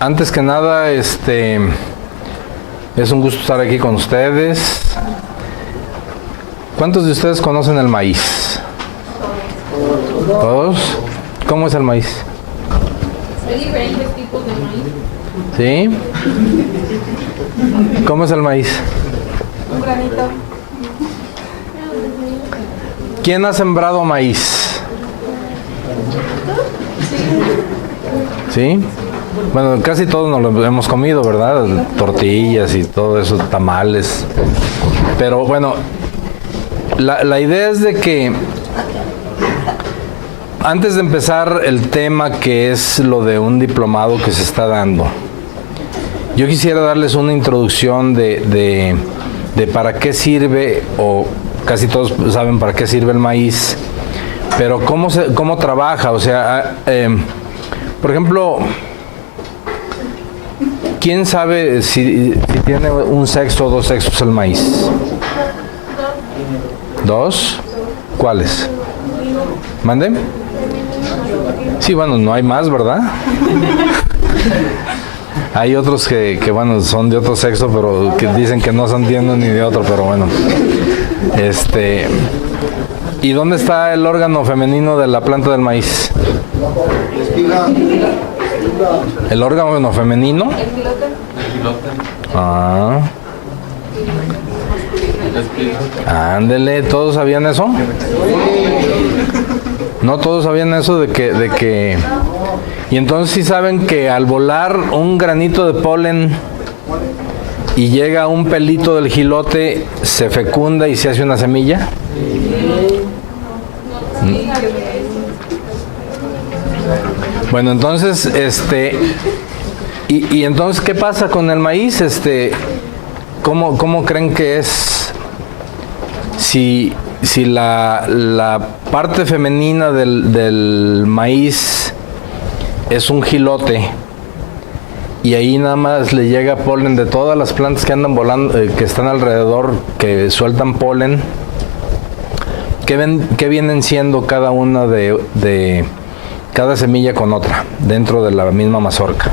Antes que nada, es un gusto estar aquí con ustedes. ¿Cuántos de ustedes conocen el maíz? ¿Todos? ¿Cómo es el maíz? Hay diferentes tipos de maíz. ¿Sí? ¿Cómo es el maíz? Un granito. ¿Quién ha sembrado maíz? ¿Sí? Bueno, casi todos nos lo hemos comido, ¿verdad? Tortillas y todo eso, tamales. Pero bueno, la idea es de que antes de empezar el tema que es lo de un diplomado que se está dando, yo quisiera darles una introducción de para qué sirve, o casi todos saben para qué sirve el maíz, pero cómo trabaja. O sea, por ejemplo, ¿quién sabe si tiene un sexo o dos sexos el maíz? ¿Dos? ¿Cuáles? ¿Mande? Sí, bueno, no hay más, ¿verdad? Hay otros que bueno, son de otro sexo, pero que dicen que no son de uno ni de otro, pero bueno. ¿Y dónde está el órgano femenino de la planta del maíz? ¿El órgano femenino? Ah. Ándele, ¿todos sabían eso? No todos sabían eso de que... Y entonces sí saben que al volar un granito de polen y llega un pelito del jilote, se fecunda y se hace una semilla. Bueno, entonces, y entonces, ¿qué pasa con el maíz? ¿Cómo creen que es? Si la parte femenina del maíz es un jilote y ahí nada más le llega polen de todas las plantas que andan volando, que están alrededor, que sueltan polen, ¿qué vienen siendo cada una de cada semilla con otra dentro de la misma mazorca?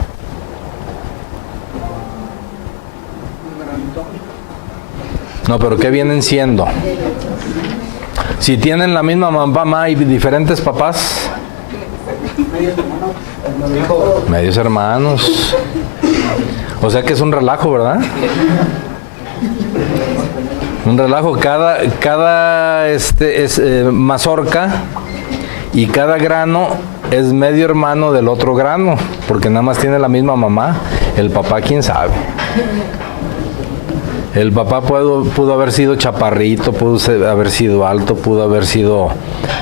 No, pero ¿qué vienen siendo? Si tienen la misma mamá y diferentes papás. Medios hermanos. O sea que es un relajo, ¿verdad? Un relajo. Cada mazorca y cada grano es medio hermano del otro grano, porque nada más tiene la misma mamá. El papá, quién sabe. El papá pudo haber sido chaparrito, pudo haber sido alto, pudo haber sido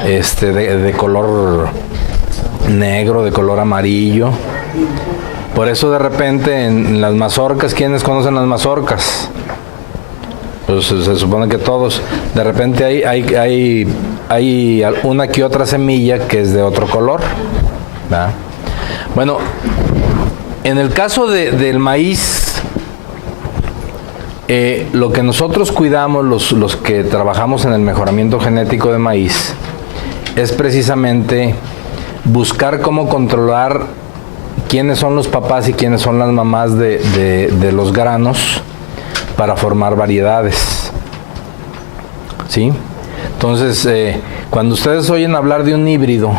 de color negro, de color amarillo. Por eso de repente en las mazorcas, ¿quiénes conocen las mazorcas? Pues se supone que todos. De repente hay una que otra semilla que es de otro color, ¿verdad? Bueno, en el caso del maíz, lo que nosotros cuidamos, los que trabajamos en el mejoramiento genético de maíz, es precisamente buscar cómo controlar quiénes son los papás y quiénes son las mamás de los granos para formar variedades. ¿Sí? Entonces, cuando ustedes oyen hablar de un híbrido,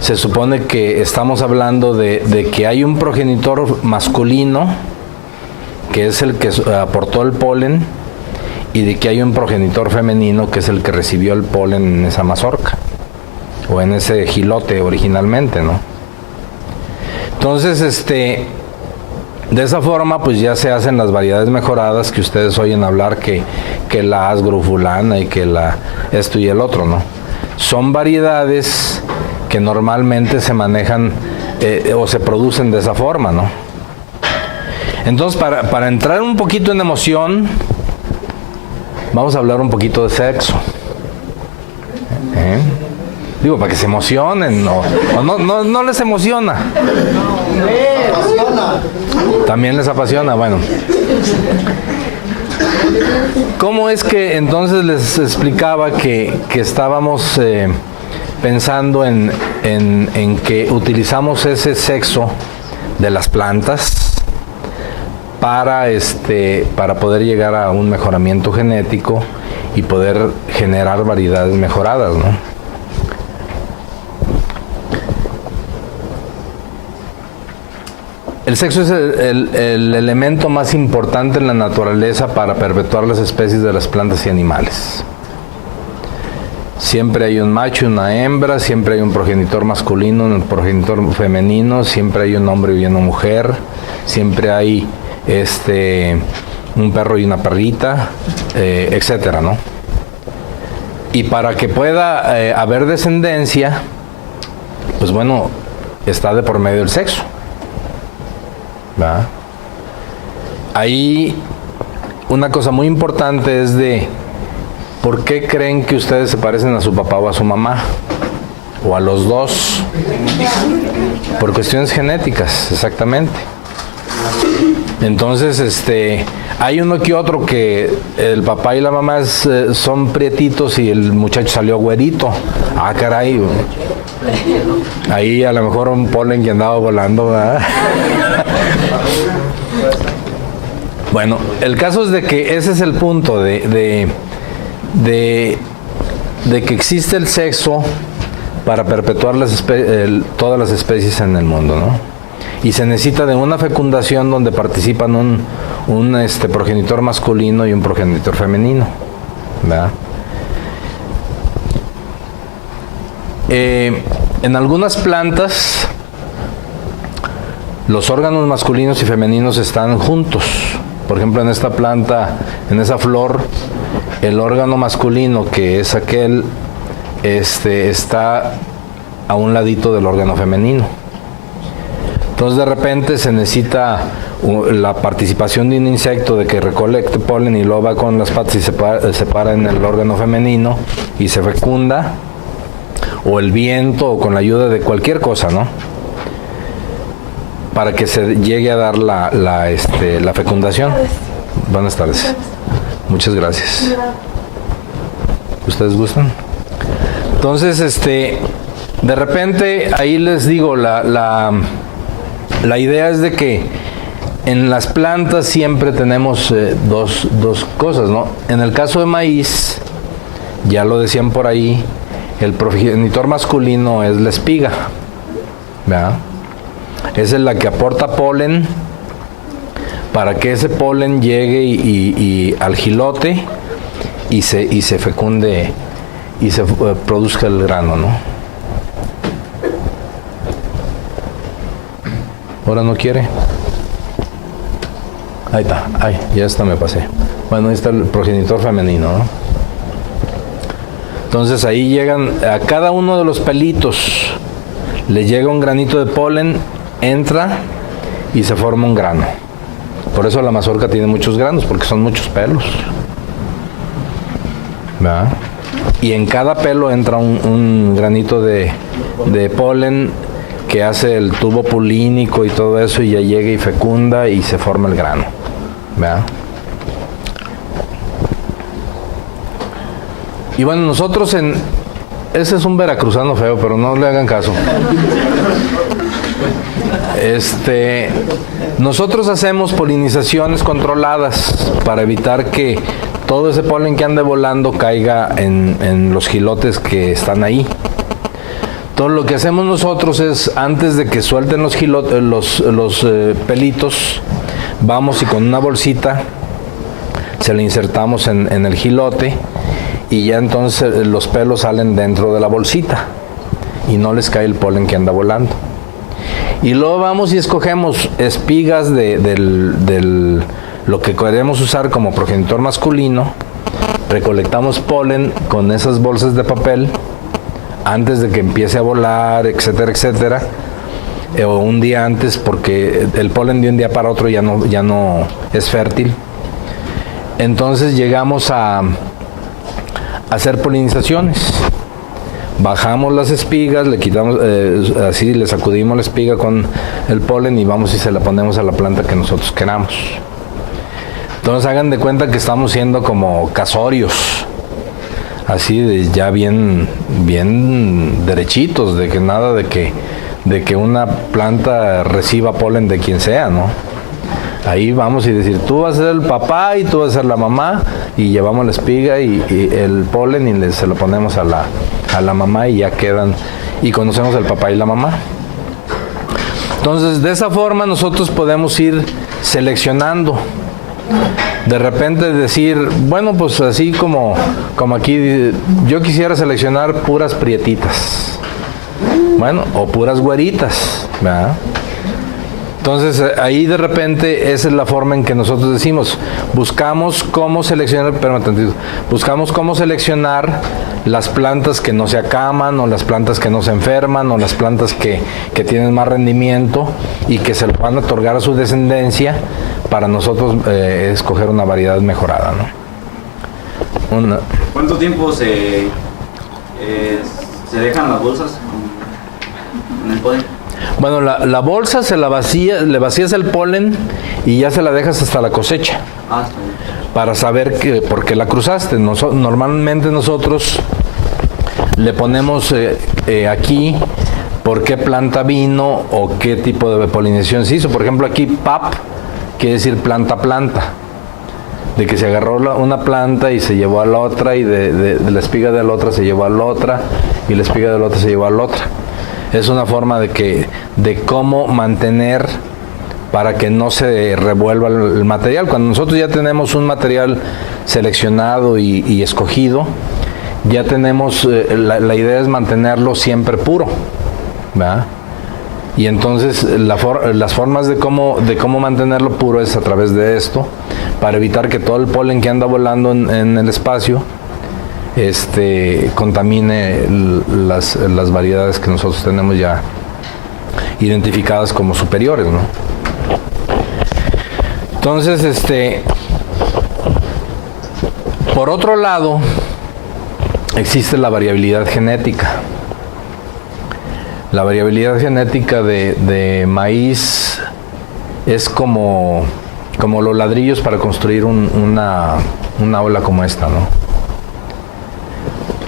se supone que estamos hablando de que hay un progenitor masculino, que es el que aportó el polen, y de que hay un progenitor femenino, que es el que recibió el polen en esa mazorca, o en ese jilote originalmente, ¿no? Entonces, de esa forma, pues ya se hacen las variedades mejoradas que ustedes oyen hablar, que la asgrofulana y que esto y el otro, ¿no? Son variedades que normalmente se manejan o se producen de esa forma, ¿no? Entonces, para entrar un poquito en emoción, vamos a hablar un poquito de sexo. Digo, para que se emocionen, o no les emociona. También les apasiona, bueno. ¿Cómo es que entonces les explicaba que estábamos pensando en que utilizamos ese sexo de las plantas para poder llegar a un mejoramiento genético y poder generar variedades mejoradas, ¿no? El sexo es el elemento más importante en la naturaleza para perpetuar las especies de las plantas y animales. Siempre hay un macho y una hembra, siempre hay un progenitor masculino, un progenitor femenino, siempre hay un hombre y una mujer, siempre hay un perro y una perrita, etcétera, ¿no? Y para que pueda haber descendencia, pues bueno, está de por medio el sexo, ¿verdad? Ahí una cosa muy importante es de ¿por qué creen que ustedes se parecen a su papá o a su mamá? O a los dos. Por cuestiones genéticas, exactamente. Entonces, hay uno que otro que el papá y la mamá son prietitos y el muchacho salió güerito. Ah, caray. Ahí a lo mejor un polen que andaba volando, ¿verdad? Bueno, el caso es de que ese es el punto de que existe el sexo para perpetuar todas las especies en el mundo, ¿no? Y se necesita de una fecundación donde participan un progenitor masculino y un progenitor femenino, ¿verdad? En algunas plantas los órganos masculinos y femeninos están juntos. Por ejemplo, en esta planta, en esa flor, el órgano masculino, que es aquel, está a un ladito del órgano femenino. Entonces, de repente se necesita la participación de un insecto de que recolecte polen y luego va con las patas y se para en el órgano femenino y se fecunda, o el viento, o con la ayuda de cualquier cosa, ¿no? Para que se llegue a dar la fecundación. Buenas tardes. Muchas gracias. ¿Ustedes gustan? Entonces, de repente, ahí les digo, la idea es de que en las plantas siempre tenemos dos cosas, ¿no? En el caso de maíz, ya lo decían por ahí, el progenitor masculino es la espiga, ¿verdad? Esa es la que aporta polen para que ese polen llegue y al jilote y se fecunde y se produzca el grano, ¿no? ¿Ahora no quiere? Ahí está, ya está, me pasé. Bueno, ahí está el progenitor femenino, ¿no? Entonces ahí llegan, a cada uno de los pelitos le llega un granito de polen, entra y se forma un grano. Por eso la mazorca tiene muchos granos, porque son muchos pelos, ¿verdad? Y en cada pelo entra un granito de polen que hace el tubo pulínico y todo eso, y ya llega y fecunda y se forma el grano, ¿verdad? Y bueno, nosotros ese es un veracruzano feo, pero no le hagan caso. Nosotros hacemos polinizaciones controladas para evitar que todo ese polen que ande volando caiga en los jilotes que están ahí. Entonces lo que hacemos nosotros es, antes de que suelten los pelitos, vamos y con una bolsita se le insertamos en el jilote, y ya entonces los pelos salen dentro de la bolsita y no les cae el polen que anda volando. Y luego vamos y escogemos espigas de lo que queremos usar como progenitor masculino, recolectamos polen con esas bolsas de papel antes de que empiece a volar, etcétera, etcétera, o un día antes, porque el polen de un día para otro ya no es fértil. Entonces llegamos a hacer polinizaciones. Bajamos las espigas, le quitamos, así le sacudimos la espiga con el polen y vamos y se la ponemos a la planta que nosotros queramos. Entonces hagan de cuenta que estamos siendo como casorios. así ya bien derechitos, de que nada de que una planta reciba polen de quien sea, ¿no? Ahí vamos y decir, tú vas a ser el papá y tú vas a ser la mamá, y llevamos la espiga y el polen y se lo ponemos a la mamá y ya quedan, y conocemos al papá y la mamá. Entonces, de esa forma nosotros podemos ir seleccionando. De repente decir, bueno, pues así como aquí, yo quisiera seleccionar puras prietitas, bueno, o puras güeritas, ¿verdad? Entonces, ahí de repente esa es la forma en que nosotros decimos, buscamos cómo seleccionar las plantas que no se acaman, o las plantas que no se enferman, o las plantas que tienen más rendimiento y que se lo van a otorgar a su descendencia para nosotros escoger una variedad mejorada, ¿no? ¿Cuánto tiempo se dejan las bolsas en el polen? Bueno, la bolsa le vacías el polen y ya se la dejas hasta la cosecha. Está bien. Para saber por qué la cruzaste. Normalmente nosotros le ponemos aquí por qué planta vino o qué tipo de polinización se hizo. Por ejemplo, aquí PAP quiere decir planta, de que se agarró una planta y se llevó a la otra, y de la espiga de la otra se llevó a la otra, y la espiga de la otra se llevó a la otra. Es una forma de cómo mantener para que no se revuelva el material. Cuando nosotros ya tenemos un material seleccionado y escogido, ya tenemos, la idea es mantenerlo siempre puro, ¿verdad? Y entonces las formas de cómo mantenerlo puro es a través de esto, para evitar que todo el polen que anda volando en el espacio contamine las variedades que nosotros tenemos ya identificadas como superiores, ¿no? Entonces, por otro lado, existe la variabilidad genética. La variabilidad genética de maíz es como los ladrillos para construir una ola como esta, ¿no?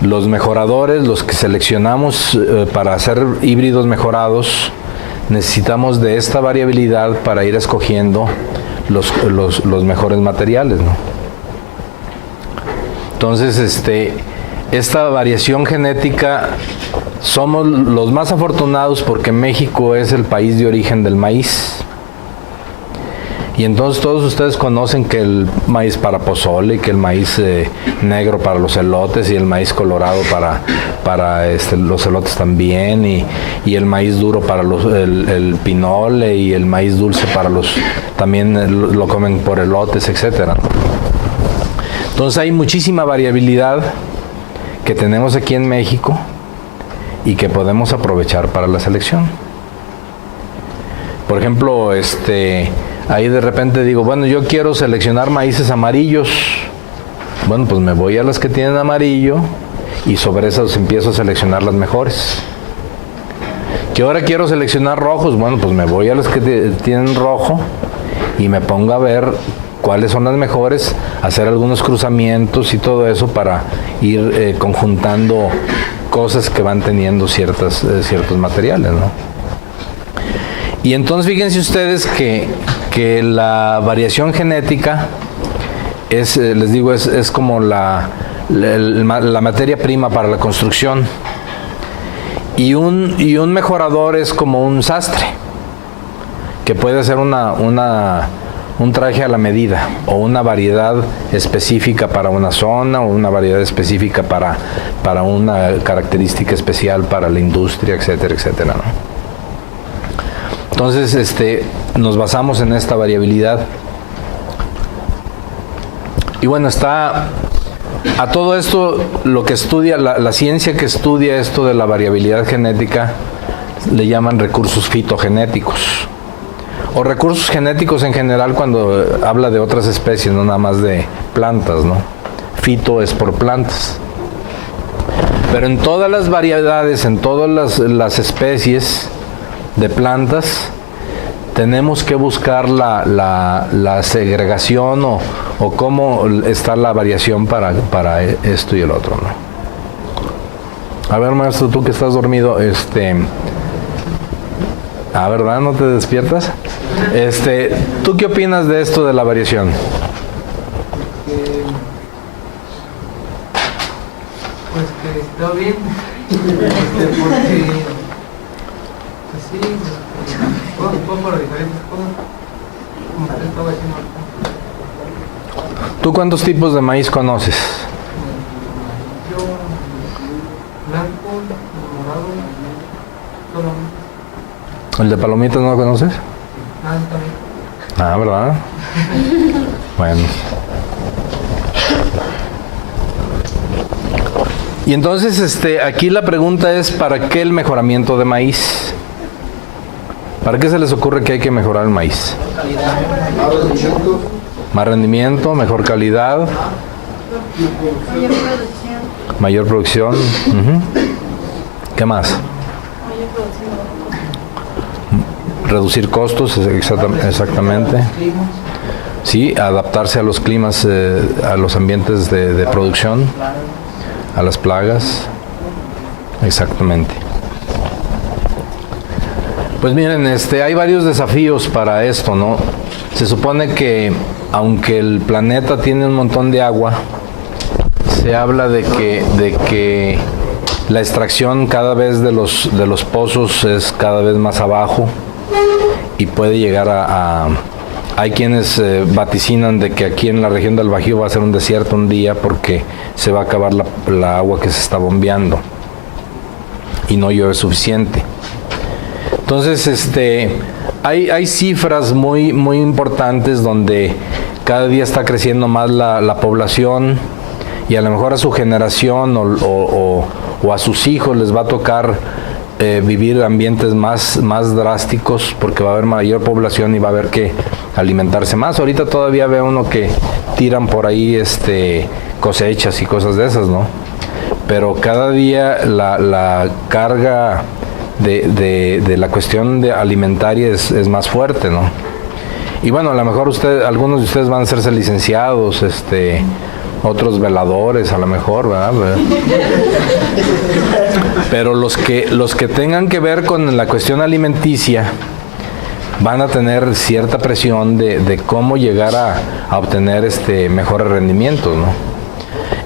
Los mejoradores, los que seleccionamos para hacer híbridos mejorados, necesitamos de esta variabilidad para ir escogiendo los mejores materiales, ¿no? Entonces, esta variación genética, somos los más afortunados porque México es el país de origen del maíz. Y entonces todos ustedes conocen que el maíz para pozole, que el maíz negro para los elotes, y el maíz colorado para los elotes también, y el maíz duro para el pinole, y el maíz dulce para también lo comen por elotes, etcétera. Entonces hay muchísima variabilidad que tenemos aquí en México y que podemos aprovechar para la selección. Por ejemplo, ahí de repente digo, bueno, yo quiero seleccionar maíces amarillos. Bueno, pues me voy a las que tienen amarillo y sobre esas empiezo a seleccionar las mejores. Que ahora quiero seleccionar rojos, bueno, pues me voy a las que tienen rojo y me pongo a ver cuáles son las mejores, hacer algunos cruzamientos y todo eso para ir conjuntando cosas que van teniendo ciertos materiales, ¿no? Y entonces fíjense ustedes que la variación genética les digo, es como la materia prima para la construcción. Y un mejorador es como un sastre, que puede hacer un traje a la medida, o una variedad específica para una zona, o una variedad específica para una característica especial para la industria, etcétera, etcétera, ¿no? Entonces, nos basamos en esta variabilidad. Y bueno, a todo esto, lo que estudia, la ciencia que estudia esto de la variabilidad genética, le llaman recursos fitogenéticos. O recursos genéticos en general cuando habla de otras especies, no nada más de plantas, ¿no? Fito es por plantas. Pero en todas las variedades, en todas las especies de plantas, tenemos que buscar la segregación o cómo está la variación para esto y el otro, ¿no? A ver, maestro, tú que estás dormido, ¿verdad? ¿No te despiertas? ¿Tú qué opinas de esto de la variación? Pues que está bien, porque, pues sí, puedo por diferentes cosas, como usted estaba diciendo ahorita. ¿Tú cuántos tipos de maíz conoces? Yo, blanco, morado, solamente. ¿El de palomitas no lo conoces? También. ¿Verdad? Bueno. Y entonces, aquí la pregunta es, ¿para qué el mejoramiento de maíz? ¿Para qué se les ocurre que hay que mejorar el maíz? Más rendimiento, mejor calidad, mayor producción. Ujú. ¿Qué más? Reducir costos, exactamente. Sí, adaptarse a los climas, a los ambientes de producción, a las plagas. Exactamente. Pues miren, hay varios desafíos para esto, ¿no? Se supone que aunque el planeta tiene un montón de agua, se habla de que la extracción cada vez de los pozos es cada vez más abajo y puede llegar hay quienes vaticinan de que aquí en la región del Bajío va a ser un desierto un día porque se va a acabar la agua que se está bombeando y no llueve suficiente. Entonces, hay cifras muy, muy importantes donde cada día está creciendo más la población y a lo mejor a su generación o a sus hijos les va a tocar vivir ambientes más drásticos porque va a haber mayor población y va a haber que alimentarse más. Ahorita todavía ve uno que tiran por ahí cosechas y cosas de esas, ¿no? Pero cada día la carga de la cuestión alimentaria es más fuerte, ¿no? Y bueno, a lo mejor algunos de ustedes van a hacerse licenciados, otros veladores, a lo mejor, ¿verdad? Pero los que tengan que ver con la cuestión alimenticia van a tener cierta presión de cómo llegar a obtener mejores rendimientos, ¿no?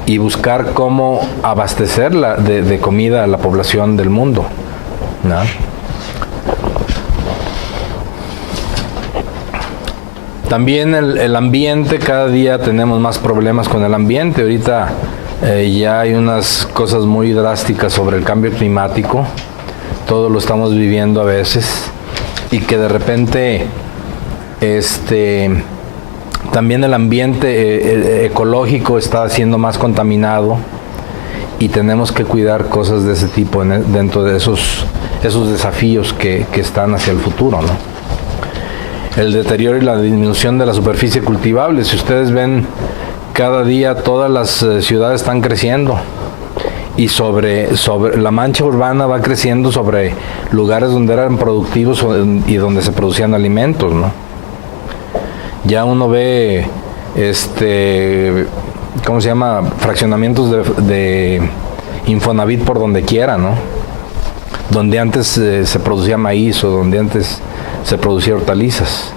Y buscar cómo abastecer de comida a la población del mundo, ¿no? También el ambiente, cada día tenemos más problemas con el ambiente. Ahorita ya hay unas cosas muy drásticas sobre el cambio climático. Todo lo estamos viviendo a veces. Y que de repente también el ambiente ecológico está siendo más contaminado. Y tenemos que cuidar cosas de ese tipo dentro de esos desafíos que están hacia el futuro, ¿no? El deterioro y la disminución de la superficie cultivable. Si ustedes ven, cada día todas las ciudades están creciendo y sobre la mancha urbana va creciendo sobre lugares donde eran productivos y donde se producían alimentos, ¿no? Ya uno ve ¿cómo se llama? Fraccionamientos de Infonavit por donde quiera, ¿no? Donde antes se producía maíz o donde antes se producía hortalizas.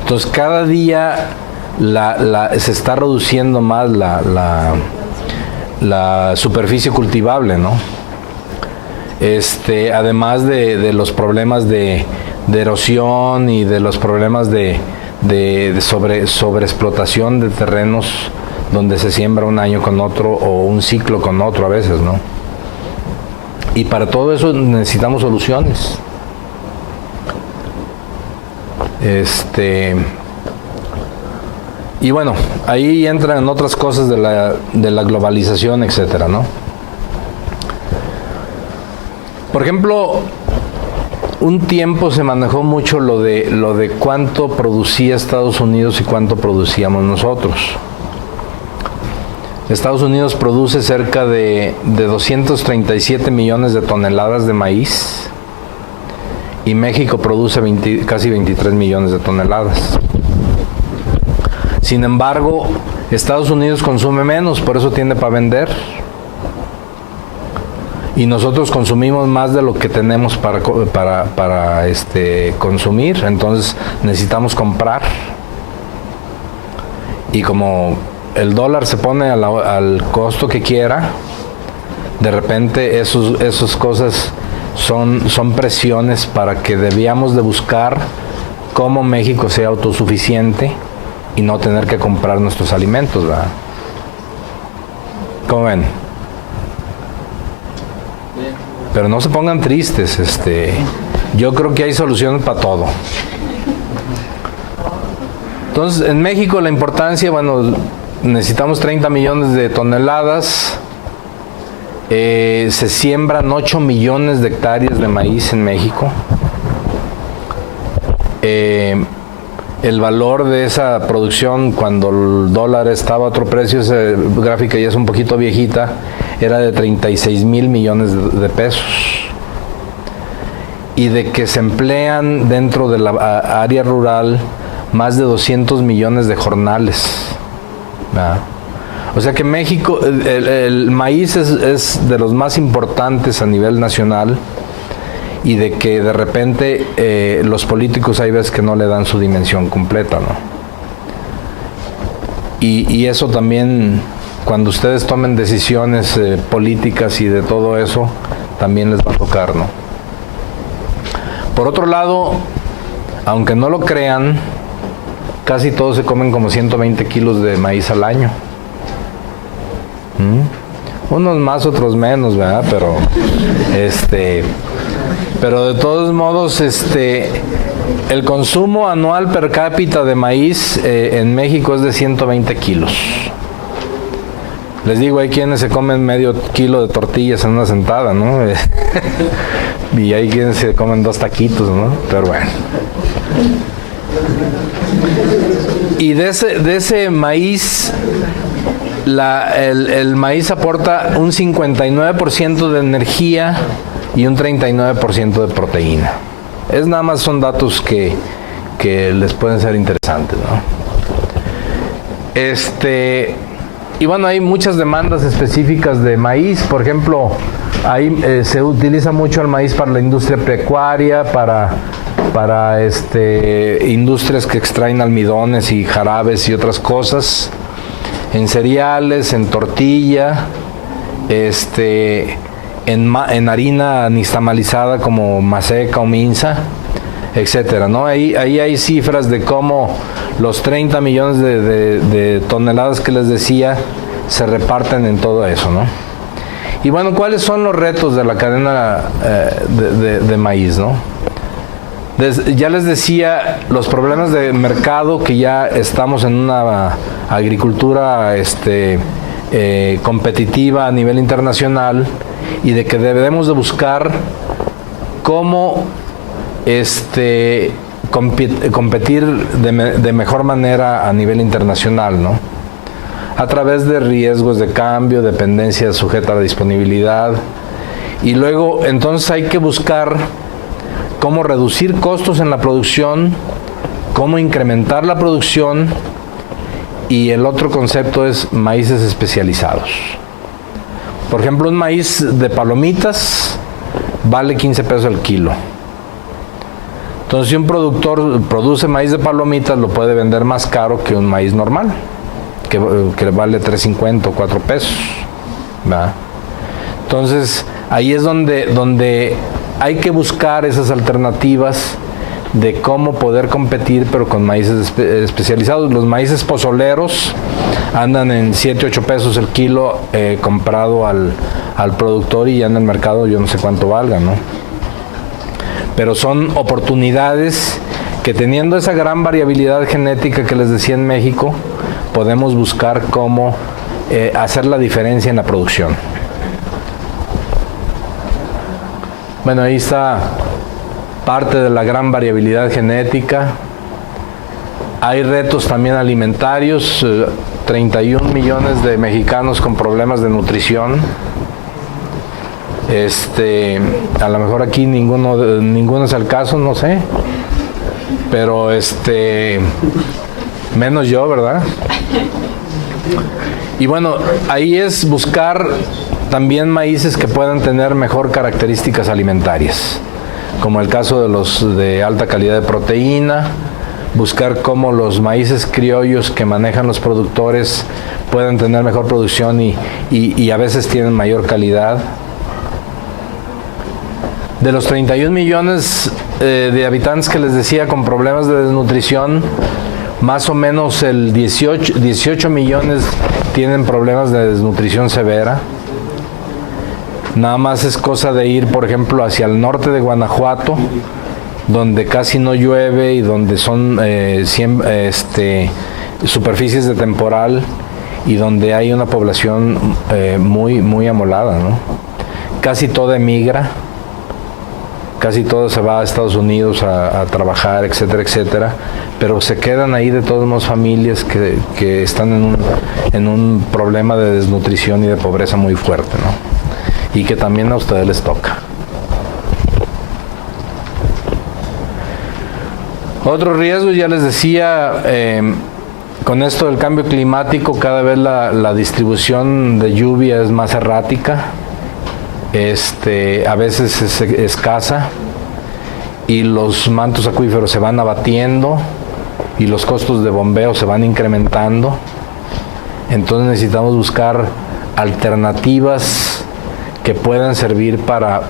Entonces cada día se está reduciendo más la superficie cultivable, ¿no? Además de los problemas de erosión y de los problemas de sobreexplotación de terrenos donde se siembra un año con otro o un ciclo con otro a veces, ¿no? Y para todo eso necesitamos soluciones. Y bueno, ahí entran otras cosas de la globalización, etcétera, ¿no? Por ejemplo, un tiempo se manejó mucho lo de cuánto producía Estados Unidos y cuánto producíamos nosotros. Estados Unidos produce cerca de 237 millones de toneladas de maíz y México produce casi 23 millones de toneladas. Sin embargo, Estados Unidos consume menos, por eso tiene para vender. y nosotros consumimos más de lo que tenemos para consumir, entonces necesitamos comprar. Y como el dólar se pone al costo que quiera, de repente esas cosas son presiones para que debíamos de buscar cómo México sea autosuficiente y no tener que comprar nuestros alimentos, ¿verdad? ¿Cómo ven? Pero no se pongan tristes, yo creo que hay soluciones para todo. Entonces, en México la importancia, bueno, necesitamos 30 millones de toneladas, se siembran 8 millones de hectáreas de maíz en México. El valor de esa producción cuando el dólar estaba a otro precio, esa gráfica ya es un poquito viejita, era de 36 mil millones de pesos. Y de que se emplean dentro de la área rural más de 200 millones de jornales, ¿verdad? O sea que México, el maíz es de los más importantes a nivel nacional, y de que de repente los políticos hay veces que no le dan su dimensión completa, ¿no? Y eso también, cuando ustedes tomen decisiones políticas y de todo eso, también les va a tocar, ¿no? Por otro lado, aunque no lo crean, casi todos se comen como 120 kilos de maíz al año. Unos más, otros menos, ¿verdad? Pero de todos modos, el consumo anual per cápita de maíz en México es de 120 kilos. Les digo, hay quienes se comen medio kilo de tortillas en una sentada, ¿no? Y hay quienes se comen 2 taquitos, ¿no? Pero bueno. Y de ese maíz, el maíz aporta un 59% de energía y un 39% de proteína. Nada más son datos que les pueden ser interesantes, ¿no? Y bueno, hay muchas demandas específicas de maíz. Por ejemplo, ahí se utiliza mucho el maíz para la industria pecuaria, para industrias que extraen almidones y jarabes y otras cosas, en cereales, en tortilla, en harina nixtamalizada como maseca o minza, etcétera, ¿no? Ahí hay cifras de cómo los 30 millones de toneladas que les decía se reparten en todo eso, ¿no? Y bueno, ¿cuáles son los retos de la cadena de maíz, ¿no? Ya les decía, los problemas de mercado, que ya estamos en una agricultura competitiva a nivel internacional, y de que debemos de buscar cómo competir de mejor manera a nivel internacional, ¿no? A través de riesgos de cambio, dependencia sujeta a la disponibilidad, y luego entonces hay que buscar cómo reducir costos en la producción, cómo incrementar la producción, y el otro concepto es maíces especializados. Por ejemplo, un maíz de palomitas vale 15 pesos el kilo. Entonces, si un productor produce maíz de palomitas, lo puede vender más caro que un maíz normal, que vale 3.50 o 4 pesos, ¿verdad? Entonces, ahí es donde hay que buscar esas alternativas de cómo poder competir, pero con maíces especializados. Los maíces pozoleros andan en 7, 8 pesos el kilo comprado al productor, y ya en el mercado yo no sé cuánto valga, ¿no? Pero son oportunidades que, teniendo esa gran variabilidad genética que les decía en México, podemos buscar cómo hacer la diferencia en la producción. Bueno, ahí está parte de la gran variabilidad genética. Hay retos también alimentarios, 31 millones de mexicanos con problemas de nutrición. A lo mejor aquí ninguno es el caso, no sé, pero menos yo, ¿verdad? Y bueno, ahí es buscar también maíces que puedan tener mejor características alimentarias, como el caso de los de alta calidad de proteína, buscar cómo los maíces criollos que manejan los productores pueden tener mejor producción y a veces tienen mayor calidad. De los 31 millones de habitantes que les decía con problemas de desnutrición, más o menos el 18 millones tienen problemas de desnutrición severa. Nada más es cosa de ir, por ejemplo, hacia el norte de Guanajuato, donde casi no llueve y donde son superficies de temporal y donde hay una población muy amolada, ¿no? Casi toda emigra, casi todo se va a Estados Unidos a trabajar, etcétera, etcétera, pero se quedan ahí de todos modos familias que están en un problema de desnutrición y de pobreza muy fuerte, ¿no? Y que también a ustedes les toca. Otros riesgos, ya les decía, con esto del cambio climático, cada vez la distribución de lluvia es más errática, a veces es escasa, y los mantos acuíferos se van abatiendo, y los costos de bombeo se van incrementando. Entonces necesitamos buscar alternativas que puedan servir para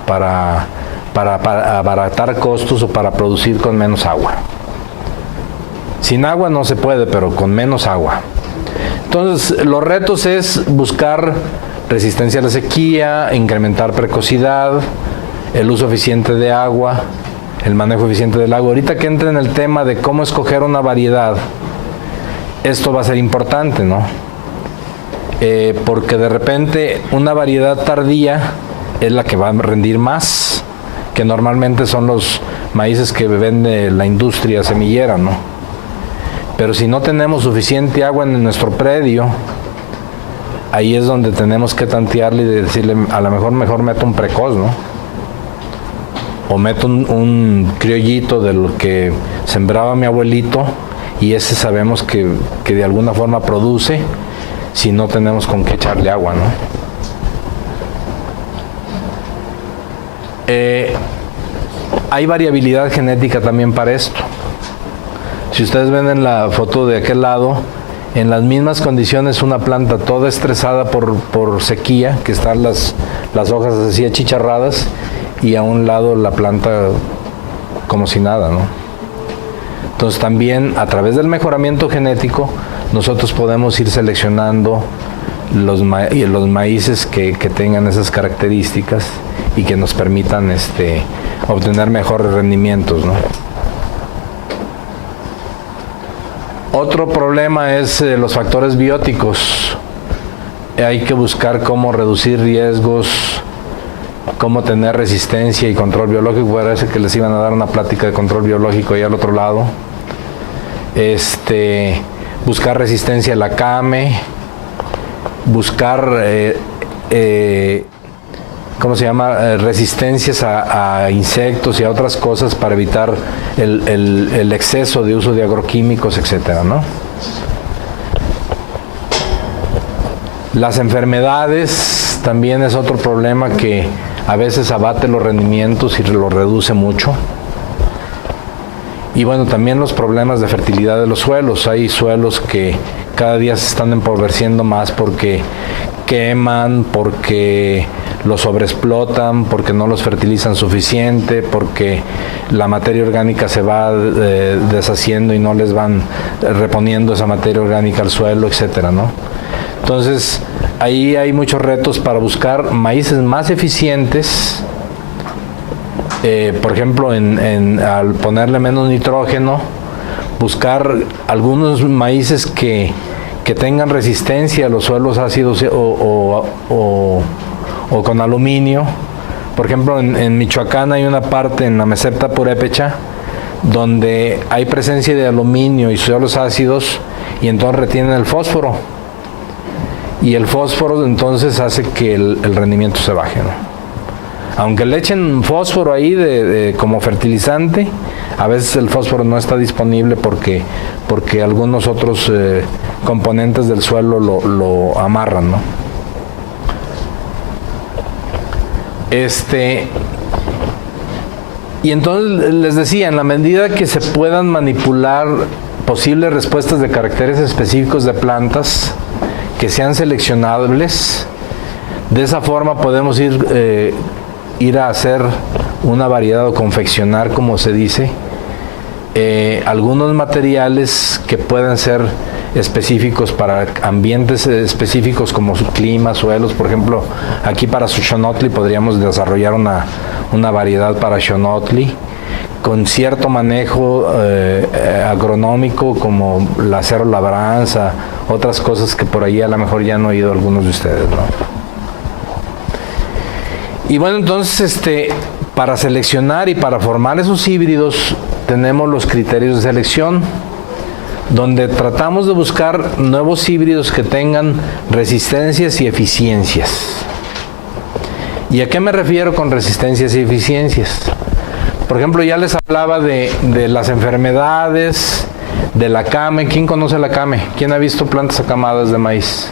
abaratar costos o para producir con menos agua. Sin agua no se puede, pero con menos agua. Entonces, los retos es buscar resistencia a la sequía, incrementar precocidad, el uso eficiente de agua, el manejo eficiente del agua. Ahorita que entre en el tema de cómo escoger una variedad, esto va a ser importante, ¿no? Porque de repente una variedad tardía es la que va a rendir más, que normalmente son los maíces que vende la industria semillera, ¿no? Pero si no tenemos suficiente agua en nuestro predio, ahí es donde tenemos que tantearle y decirle, a lo mejor meto un precoz, ¿no? O meto un criollito de lo que sembraba mi abuelito, y ese sabemos que de alguna forma produce, si no tenemos con qué echarle agua, ¿no? Hay variabilidad genética también para esto. Si ustedes ven en la foto de aquel lado, en las mismas condiciones una planta toda estresada por sequía, que están las hojas así achicharradas, y a un lado la planta como si nada, ¿no? Entonces también a través del mejoramiento genético nosotros podemos ir seleccionando los maíces que tengan esas características y que nos permitan obtener mejores rendimientos, ¿no? Otro problema es los factores bióticos. Hay que buscar cómo reducir riesgos, cómo tener resistencia y control biológico. Parece que les iban a dar una plática de control biológico ahí al otro lado. Buscar resistencia a la CAME, buscar resistencias a insectos y a otras cosas para evitar el exceso de uso de agroquímicos, etcétera, ¿no? Las enfermedades también es otro problema que a veces abate los rendimientos y los reduce mucho. Y bueno, también los problemas de fertilidad de los suelos. Hay suelos que cada día se están empobreciendo más porque queman, porque los sobreexplotan, porque no los fertilizan suficiente, porque la materia orgánica se va deshaciendo y no les van reponiendo esa materia orgánica al suelo, etcétera, ¿no? Entonces, ahí hay muchos retos para buscar maíces más eficientes. Por ejemplo, al ponerle menos nitrógeno, buscar algunos maíces que tengan resistencia a los suelos ácidos o con aluminio. Por ejemplo, en Michoacán hay una parte en la meseta purépecha donde hay presencia de aluminio y suelos ácidos, y entonces retienen el fósforo. Y el fósforo entonces hace que el rendimiento se baje, ¿no? Aunque le echen fósforo ahí como fertilizante, a veces el fósforo no está disponible porque algunos otros componentes del suelo lo amarran, ¿no? Y entonces les decía, en la medida que se puedan manipular posibles respuestas de caracteres específicos de plantas que sean seleccionables, de esa forma podemos ir a hacer una variedad o confeccionar, como se dice, algunos materiales que puedan ser específicos para ambientes específicos como su clima, suelos. Por ejemplo, aquí para Xonotli podríamos desarrollar una variedad para Xonotli con cierto manejo agronómico, como la cero labranza, otras cosas que por ahí a lo mejor ya han oído algunos de ustedes, ¿no? Y bueno, entonces para seleccionar y para formar esos híbridos tenemos los criterios de selección, donde tratamos de buscar nuevos híbridos que tengan resistencias y eficiencias. ¿Y a qué me refiero con resistencias y eficiencias? Por ejemplo, ya les hablaba de las enfermedades, de la came. ¿Quién conoce la came? ¿Quién ha visto plantas acamadas de maíz?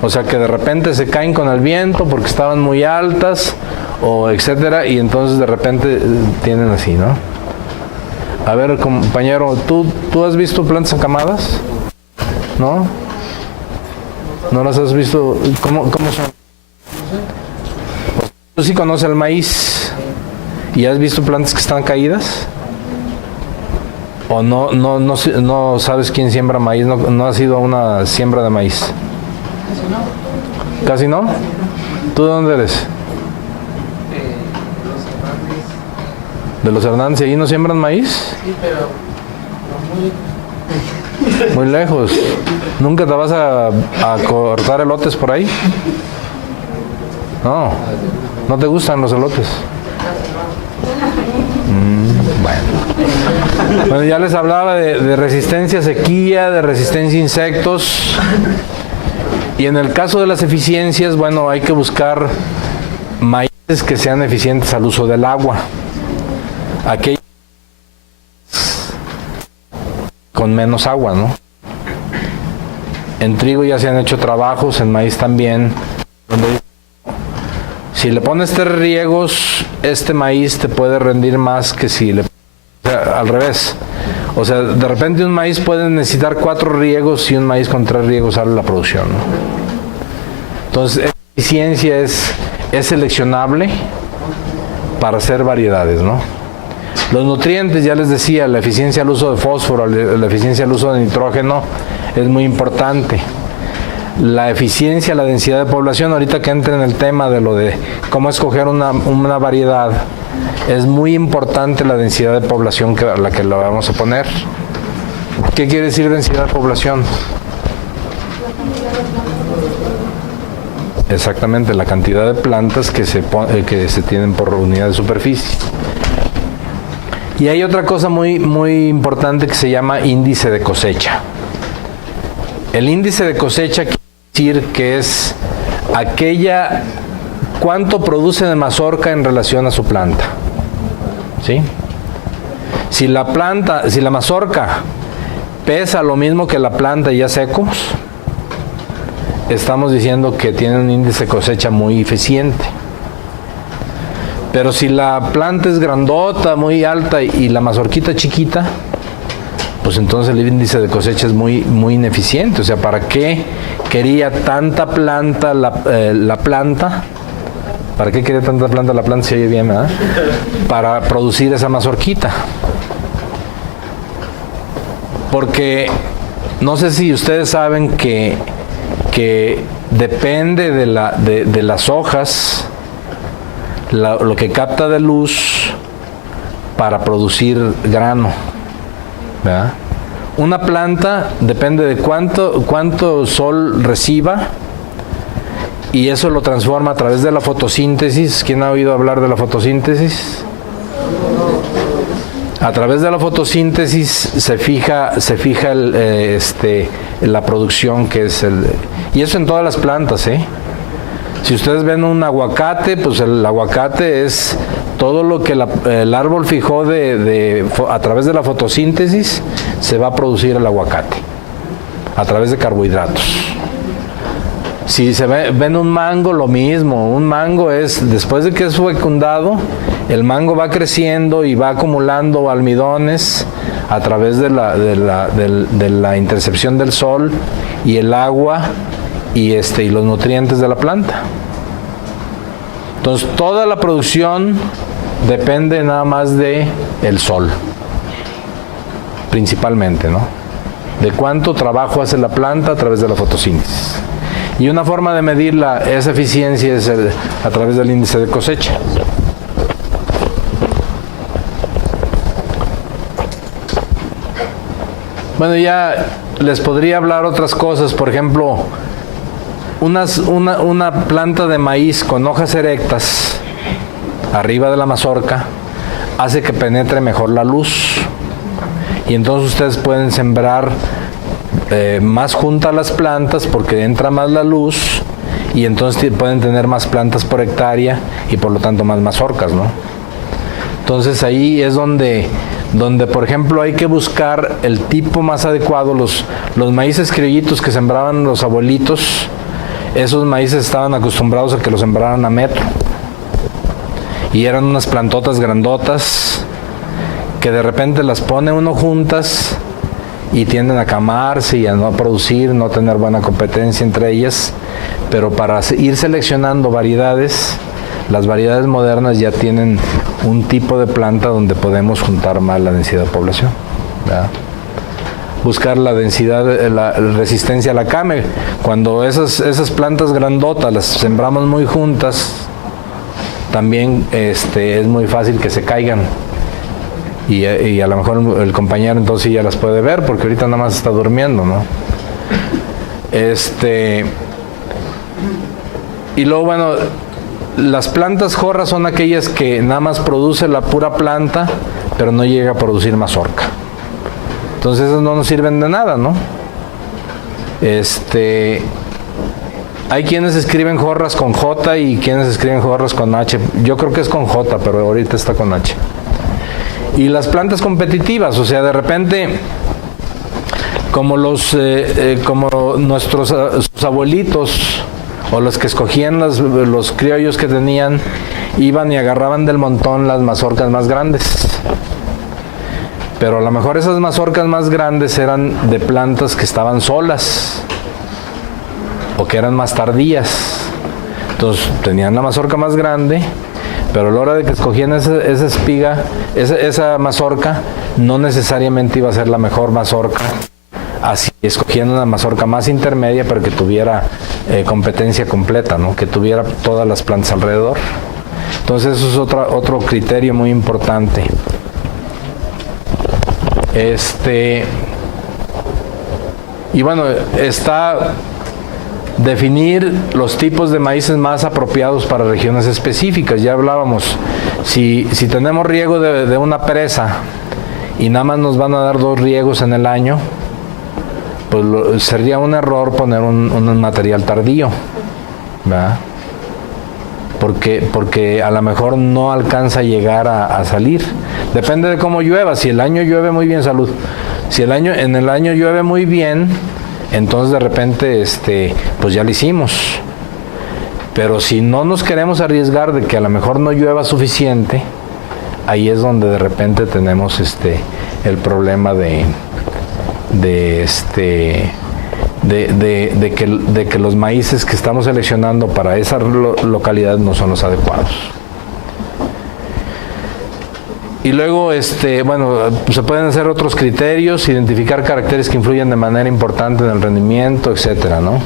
O sea, que de repente se caen con el viento porque estaban muy altas, o etcétera, y entonces de repente tienen así, ¿no? A ver, compañero, ¿tú has visto plantas acamadas? ¿No? ¿No las has visto? ¿Cómo son? ¿Tú sí conoces el maíz? ¿Y has visto plantas que están caídas? ¿O no sabes quién siembra maíz? ¿No has ido a una siembra de maíz? ¿Casi no? ¿Tú de dónde eres? ¿De los Hernández? ¿Y ahí no siembran maíz? Sí, pero Muy lejos. ¿Nunca te vas a cortar elotes por ahí? No. ¿No te gustan los elotes? Bueno, ya les hablaba de resistencia a sequía, de resistencia a insectos. Y en el caso de las eficiencias, bueno, hay que buscar maíces que sean eficientes al uso del agua. Aquellos con menos agua, ¿no? En trigo ya se han hecho trabajos, en maíz también, donde si le pones 3 riegos, este maíz te puede rendir más que si le... O sea, al revés. O sea, de repente un maíz puede necesitar 4 riegos y un maíz con 3 riegos sale la producción, ¿no? Entonces, la eficiencia es seleccionable para hacer variedades, ¿no? Los nutrientes, ya les decía, la eficiencia al uso de fósforo, la eficiencia al uso de nitrógeno es muy importante. La eficiencia, la densidad de población, ahorita que entre en el tema de lo de cómo escoger una variedad, es muy importante la densidad de población a la que la vamos a poner. ¿Qué quiere decir densidad de población? Exactamente, la cantidad de plantas que se tienen por unidad de superficie. Y hay otra cosa muy, muy importante que se llama índice de cosecha. El índice de cosecha quiere decir que es cuánto produce de mazorca en relación a su planta. ¿Sí? Si la mazorca pesa lo mismo que la planta ya secos, estamos diciendo que tiene un índice de cosecha muy eficiente. Pero si la planta es grandota, muy alta, y la mazorquita chiquita, pues entonces el índice de cosecha es muy, muy ineficiente. O sea, ¿para qué quería tanta planta la planta? ¿Para qué quería tanta planta la planta? Se oye bien, ¿verdad? Para producir esa mazorquita. Porque no sé si ustedes saben que depende de las hojas, lo que capta de luz para producir grano, ¿verdad? Una planta depende de cuánto sol reciba, y eso lo transforma a través de la fotosíntesis. ¿Quién ha oído hablar de la fotosíntesis? A través de la fotosíntesis se fija la producción, que es y eso en todas las plantas, ¿eh? Si ustedes ven un aguacate, pues el aguacate es todo lo que el árbol fijó a través de la fotosíntesis, se va a producir el aguacate, a través de carbohidratos. Si ven un mango, lo mismo. Un mango es, después de que es fecundado, el mango va creciendo y va acumulando almidones a través de la intercepción del sol y el agua y los nutrientes de la planta. Entonces, toda la producción depende nada más de el sol, principalmente, ¿no? De cuánto trabajo hace la planta a través de la fotosíntesis. Y una forma de medir esa eficiencia es a través del índice de cosecha. Bueno, ya les podría hablar otras cosas, por ejemplo, una planta de maíz con hojas erectas arriba de la mazorca hace que penetre mejor la luz y entonces ustedes pueden sembrar más juntas las plantas porque entra más la luz y entonces pueden tener más plantas por hectárea y por lo tanto más mazorcas, ¿no? Entonces ahí es donde por ejemplo hay que buscar el tipo más adecuado. Los maíces criollitos que sembraban los abuelitos, esos maíces estaban acostumbrados a que los sembraran a metro y eran unas plantotas grandotas que de repente las pone uno juntas y tienden a camarse y a no producir, no tener buena competencia entre ellas, pero para ir seleccionando variedades, las variedades modernas ya tienen un tipo de planta donde podemos juntar más la densidad de población, ¿verdad? Buscar la densidad, la resistencia a la came. Cuando esas plantas grandotas las sembramos muy juntas, también es muy fácil que se caigan. Y a lo mejor el compañero entonces ya las puede ver porque ahorita nada más está durmiendo, ¿no? Y luego, bueno, las plantas jorras son aquellas que nada más produce la pura planta, pero no llega a producir mazorca. Entonces esas no nos sirven de nada, ¿no? Hay quienes escriben jorras con J y quienes escriben jorras con H. Yo creo que es con J, pero ahorita está con H. Y las plantas competitivas, o sea, de repente, como nuestros sus abuelitos o los que escogían los criollos que tenían, iban y agarraban del montón las mazorcas más grandes. Pero a lo mejor esas mazorcas más grandes eran de plantas que estaban solas o que eran más tardías. Entonces tenían la mazorca más grande, pero a la hora de que escogían esa espiga, esa mazorca, no necesariamente iba a ser la mejor mazorca. Así escogían una mazorca más intermedia, pero que tuviera competencia completa, ¿no? Que tuviera todas las plantas alrededor. Entonces eso es otro criterio muy importante. Y bueno, está definir los tipos de maíces más apropiados para regiones específicas. Ya hablábamos, si tenemos riego de una presa y nada más nos van a dar 2 riegos en el año, pues sería un error poner un material tardío, ¿verdad? Porque a lo mejor no alcanza a llegar a salir. Depende de cómo llueva. Si el año llueve muy bien, salud. Si en el año llueve muy bien, entonces de repente pues ya lo hicimos. Pero si no nos queremos arriesgar de que a lo mejor no llueva suficiente, ahí es donde de repente tenemos el problema de que los maíces que estamos seleccionando para esa localidad no son los adecuados. Y luego, bueno, se pueden hacer otros criterios, identificar caracteres que influyen de manera importante en el rendimiento, etcétera, ¿no?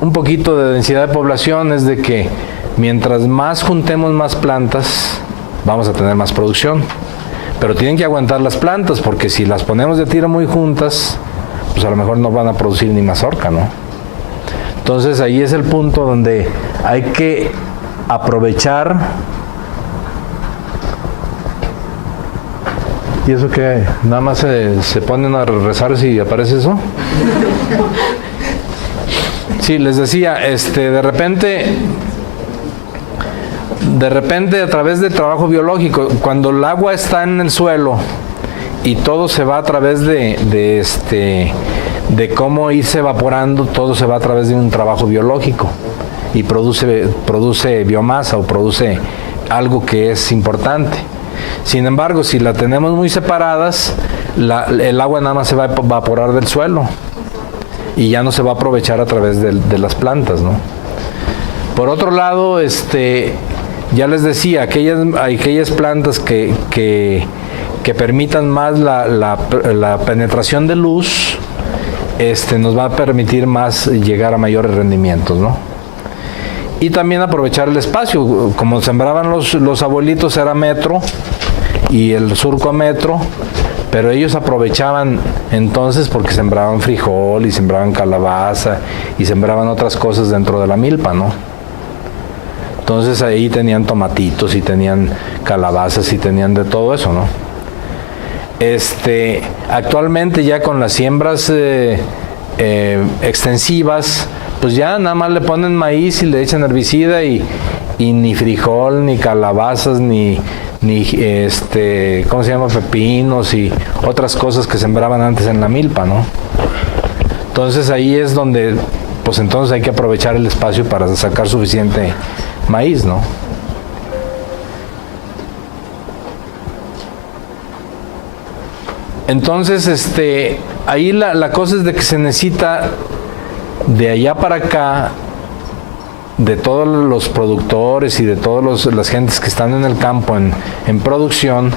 Un poquito de densidad de población es de que mientras más juntemos más plantas, vamos a tener más producción. Pero tienen que aguantar las plantas, porque si las ponemos de tiro muy juntas, pues a lo mejor no van a producir ni mazorca, ¿no? Entonces ahí es el punto donde hay que aprovechar. ¿Y eso qué? ¿Nada más se ponen a rezar si aparece eso? Sí, les decía, de repente a través del trabajo biológico, cuando el agua está en el suelo y todo se va a través de de cómo irse evaporando, todo se va a través de un trabajo biológico y produce biomasa o produce algo que es importante. Sin embargo, si la tenemos muy separadas, el agua nada más se va a evaporar del suelo y ya no se va a aprovechar a través de las plantas, ¿no? Por otro lado, ya les decía, aquellas plantas que permitan más la penetración de luz, nos va a permitir más llegar a mayores rendimientos, ¿no? Y también aprovechar el espacio. Como sembraban los abuelitos era metro y el surco a metro, pero ellos aprovechaban entonces porque sembraban frijol y sembraban calabaza y sembraban otras cosas dentro de la milpa, ¿no? Entonces ahí tenían tomatitos y tenían calabazas y tenían de todo eso, ¿no? Actualmente ya con las siembras extensivas, pues ya nada más le ponen maíz y le echan herbicida y ni frijol, ni calabazas, ni ¿cómo se llama? Pepinos y otras cosas que sembraban antes en la milpa, ¿no? Entonces ahí es donde, pues entonces hay que aprovechar el espacio para sacar suficiente maíz, ¿no? Entonces, ahí la cosa es de que se necesita de allá para acá, de todos los productores y de todas las gentes que están en el campo en producción,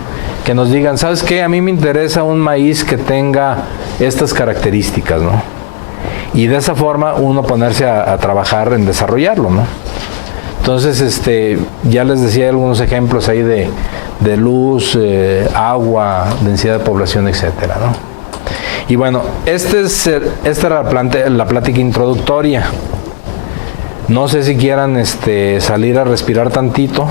que nos digan, ¿sabes qué? A mí me interesa un maíz que tenga estas características, ¿no? Y de esa forma uno ponerse a trabajar en desarrollarlo, ¿no? Entonces, ya les decía algunos ejemplos ahí de luz, agua, densidad de población, etcétera, ¿no? Y bueno, esta era la plática introductoria. No sé si quieran salir a respirar tantito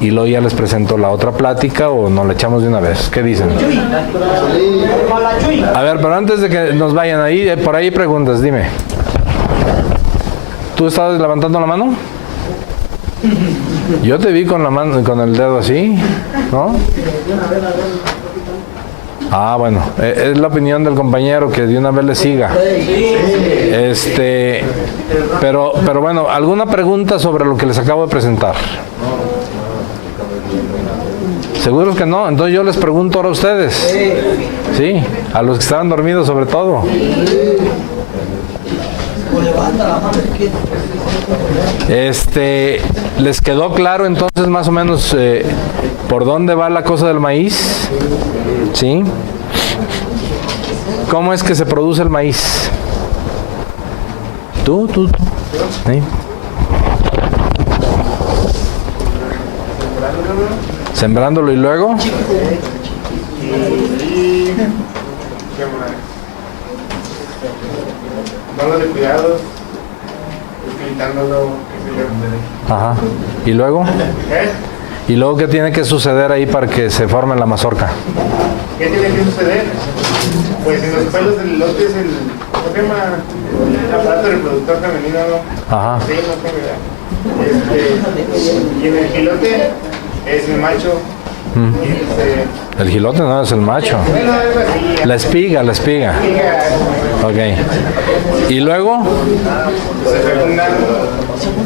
y luego ya les presento la otra plática o nos la echamos de una vez. ¿Qué dicen? A ver, pero antes de que nos vayan ahí, por ahí preguntas, dime. ¿Tú estabas levantando la mano? Yo te vi con la mano, con el dedo así, ¿no? Ah, bueno, es la opinión del compañero, que de una vez le siga. Pero bueno, ¿alguna pregunta sobre lo que les acabo de presentar? ¿Seguros que no? Entonces yo les pregunto ahora a ustedes. Sí, a los que estaban dormidos sobre todo. ¿Les quedó claro entonces más o menos por dónde va la cosa del maíz? ¿Sí? ¿Cómo es que se produce el maíz? ¿Tú? ¿Sí? Sembrándolo y luego dándole cuidado, pintándolo. Ajá. ¿Y luego? ¿Y luego qué tiene que suceder ahí para que se forme la mazorca? ¿Qué tiene que suceder? Pues en los pelos del elote es el aparato reproductor femenino, ¿no? Ajá. Sí, no tengo idea. Y en el gilote es el macho. El gilote no es el macho. Bueno, algo así. La espiga. Ok. ¿Y luego? Se fecundan.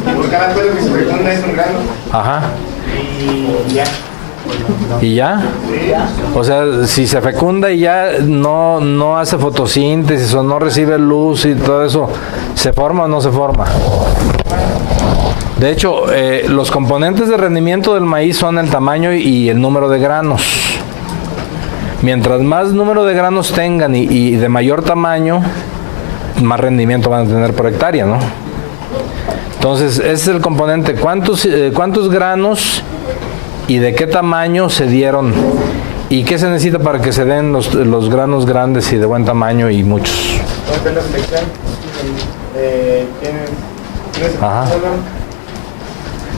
Y por cada pelo que se fecunda es un grano. Ajá. Y ya. ¿Y ya? O sea, si se fecunda y ya no hace fotosíntesis o no recibe luz y todo eso, ¿se forma o no se forma? De hecho, los componentes de rendimiento del maíz son el tamaño y el número de granos. Mientras más número de granos tengan y de mayor tamaño, más rendimiento van a tener por hectárea, ¿no? Entonces, ese es el componente. ¿Cuántos granos y de qué tamaño se dieron? ¿Y qué se necesita para que se den los granos grandes y de buen tamaño y muchos? La selección. ¿Tienes Ajá.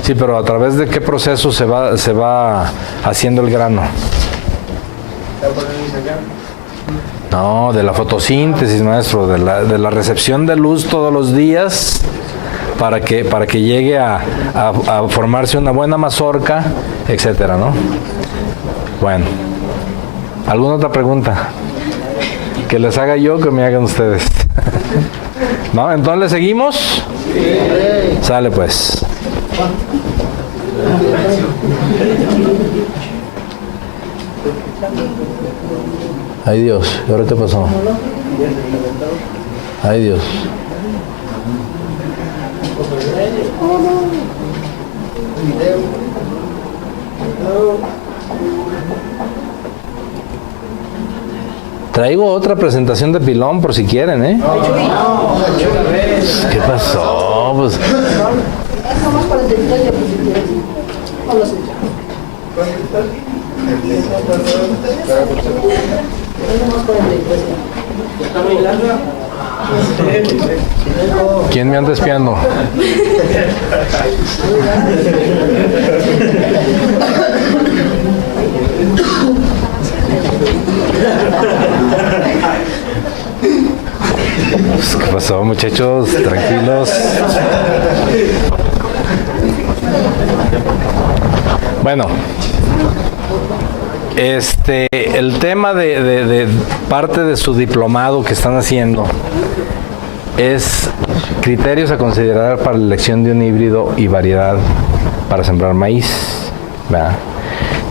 Sí, pero ¿a través de qué proceso se va haciendo el grano? ¿La polinización? No, de la fotosíntesis, maestro, de la recepción de luz todos los días para que llegue a formarse una buena mazorca, etcétera, ¿no? Bueno, ¿alguna otra pregunta? que les haga yo, que me hagan ustedes. ¿No? Entonces, ¿seguimos? Sale pues. Ay Dios, ¿y ahora qué pasó? Ay Dios. Traigo otra presentación de pilón por si quieren, ¿eh? ¿Qué pasó? Pues... Nomás 43 diapositivas. No lo sé. Nomás 43. ¿Está muy larga? ¿Quién me anda espiando? ¿Qué pasó, muchachos? Tranquilos. Bueno, el tema de parte de su diplomado que están haciendo es criterios a considerar para la elección de un híbrido y variedad para sembrar maíz, ¿verdad?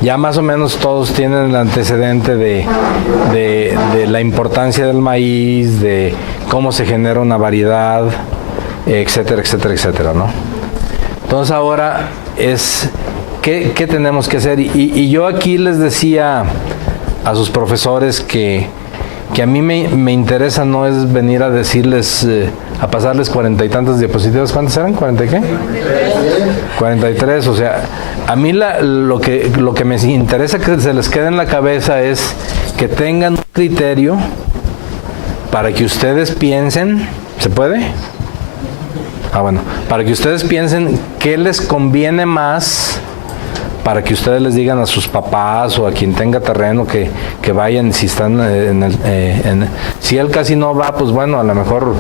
Ya más o menos todos tienen el antecedente de la importancia del maíz, de cómo se genera una variedad, etcétera, etcétera, etcétera, ¿no? Entonces ahora es, ¿qué tenemos que hacer? Y yo aquí les decía a sus profesores que a mí me interesa no es venir a decirles, a pasarles 40 y tantas diapositivas. ¿Cuántas eran? ¿40 y qué? 43, o sea, a mí lo que me interesa que se les quede en la cabeza es que tengan un criterio para que ustedes piensen, ¿se puede? Bueno, para que ustedes piensen qué les conviene más, para que ustedes les digan a sus papás o a quien tenga terreno que vayan, si están si él casi no va, pues bueno, a lo mejor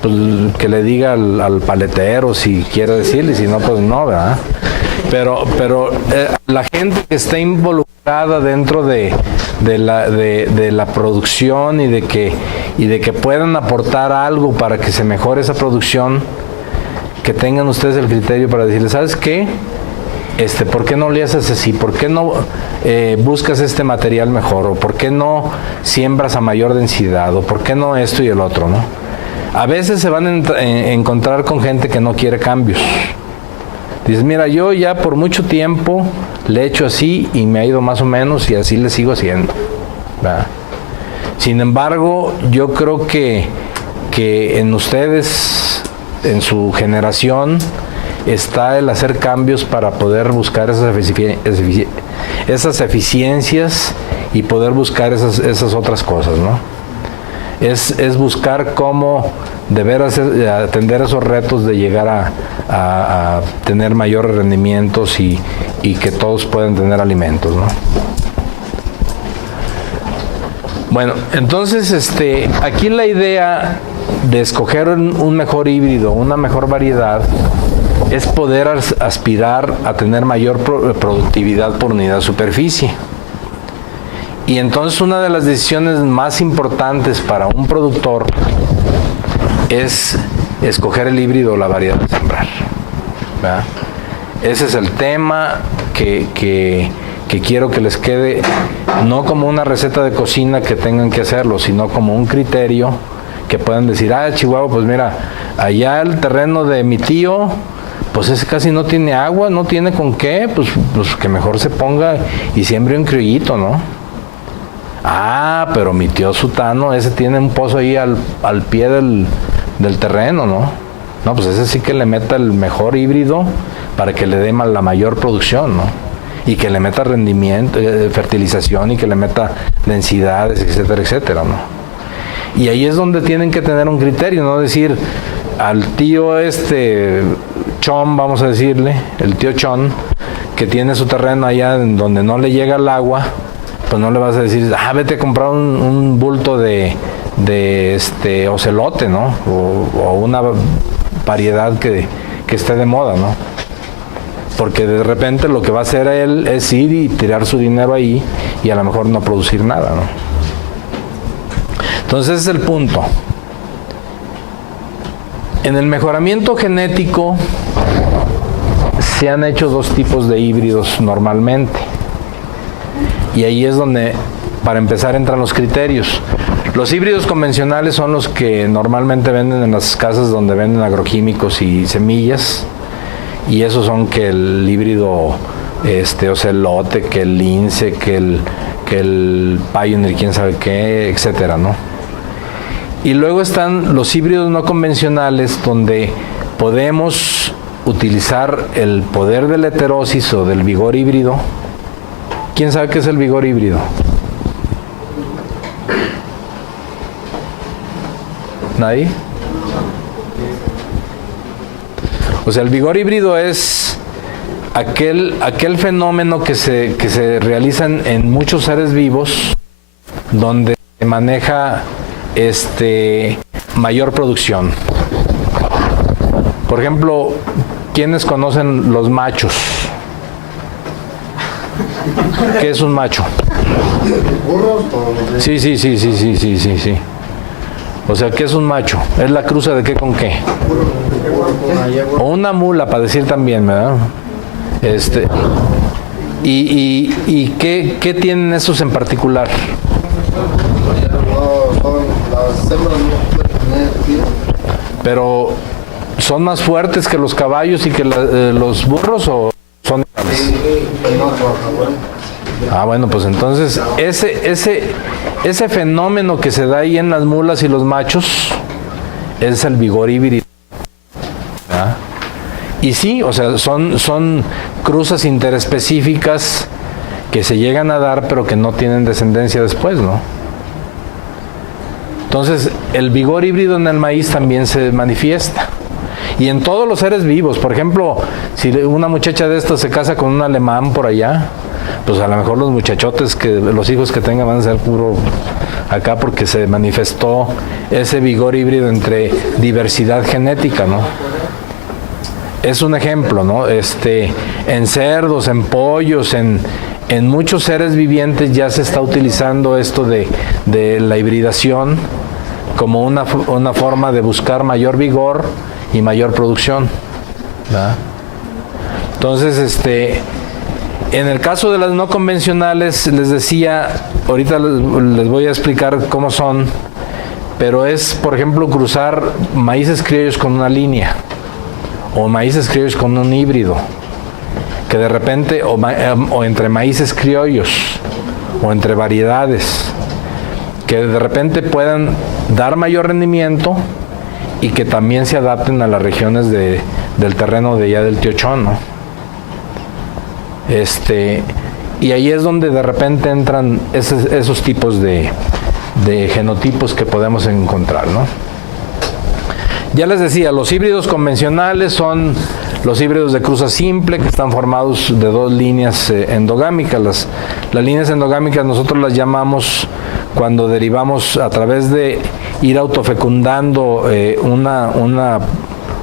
pues, que le diga al paletero si quiere decirle, si no, pues no, ¿verdad? Pero la gente que está involucrada dentro de la producción y de que puedan aportar algo para que se mejore esa producción, que tengan ustedes el criterio para decirles, ¿sabes qué? ¿Por qué no le haces así? ¿Por qué no buscas este material mejor? ¿O por qué no siembras a mayor densidad? ¿O por qué no esto y el otro, no? A veces se van a encontrar con gente que no quiere cambios. Dices, mira, yo ya por mucho tiempo le he hecho así y me ha ido más o menos y así le sigo haciendo, ¿verdad? Sin embargo, yo creo que en ustedes, en su generación, está el hacer cambios para poder buscar esas eficiencias y poder buscar esas otras cosas, ¿no? Es buscar cómo de veras atender esos retos de llegar a tener mayores rendimientos y que todos puedan tener alimentos, ¿no? Bueno, entonces aquí la idea de escoger un mejor híbrido, una mejor variedad, es poder aspirar a tener mayor productividad por unidad de superficie. Y entonces una de las decisiones más importantes para un productor es escoger el híbrido o la variedad de sembrar, ¿verdad? Ese es el tema que quiero que les quede, no como una receta de cocina que tengan que hacerlo, sino como un criterio que puedan decir, Chihuahua, pues mira, allá el terreno de mi tío, pues ese casi no tiene agua, no tiene con qué, pues que mejor se ponga y siembre un criollito, ¿no? Pero mi tío Sutano, ese tiene un pozo ahí al pie del terreno, ¿no? No, pues ese sí que le meta el mejor híbrido para que le dé la mayor producción, ¿no? Y que le meta rendimiento, fertilización y que le meta densidades, etcétera, etcétera, ¿no? Y ahí es donde tienen que tener un criterio, no decir al tío Chon, vamos a decirle, el tío Chon, que tiene su terreno allá en donde no le llega el agua, pues no le vas a decir, vete a comprar un bulto de ocelote, ¿no? O una variedad que esté de moda, ¿no? Porque de repente lo que va a hacer él es ir y tirar su dinero ahí y a lo mejor no producir nada, ¿no? Entonces ese es el punto. En el mejoramiento genético se han hecho dos tipos de híbridos normalmente. Y ahí es donde, para empezar, entran los criterios. Los híbridos convencionales son los que normalmente venden en las casas donde venden agroquímicos y semillas. Y esos son que el híbrido ocelote, que el lince, que el pioneer, quién sabe qué, etcétera, ¿no? Y luego están los híbridos no convencionales, donde podemos utilizar el poder de la heterosis o del vigor híbrido. ¿Quién sabe qué es el vigor híbrido? ¿Nadie? O sea, el vigor híbrido es aquel fenómeno que se realiza en muchos seres vivos, donde se maneja mayor producción. Por ejemplo, ¿quiénes conocen los machos? ¿Qué es un macho? ¿Burros o...? Sí. O sea, ¿qué es un macho? ¿Es la cruza de qué con qué? O una mula, para decir también, ¿verdad? ¿Y qué tienen esos en particular? Pero ¿son más fuertes que los caballos y que los burros o son iguales? Bueno, pues entonces ese fenómeno que se da ahí en las mulas y los machos es el vigor híbrido. ¿Ah? Y sí, o sea, son cruzas interespecíficas que se llegan a dar, pero que no tienen descendencia después, ¿no? Entonces, el vigor híbrido en el maíz también se manifiesta. Y en todos los seres vivos. Por ejemplo, si una muchacha de estas se casa con un alemán por allá, pues a lo mejor los muchachotes, los hijos que tengan van a ser puro acá, porque se manifestó ese vigor híbrido entre diversidad genética, ¿no? Es un ejemplo, ¿no? En cerdos, en pollos, en muchos seres vivientes ya se está utilizando esto de la hibridación como una forma de buscar mayor vigor y mayor producción, ¿verdad? Entonces, en el caso de las no convencionales, les decía, ahorita les voy a explicar cómo son, pero es, por ejemplo, cruzar maíces criollos con una línea, o maíces criollos con un híbrido, que de repente, o entre maíces criollos, o entre variedades, que de repente puedan dar mayor rendimiento y que también se adapten a las regiones del terreno de allá del Tío Chón, ¿no? Y ahí es donde de repente entran esos tipos de genotipos que podemos encontrar, ¿no? Ya les decía, los híbridos convencionales son los híbridos de cruza simple, que están formados de dos líneas endogámicas. Las líneas endogámicas nosotros las llamamos cuando derivamos a través de ir autofecundando una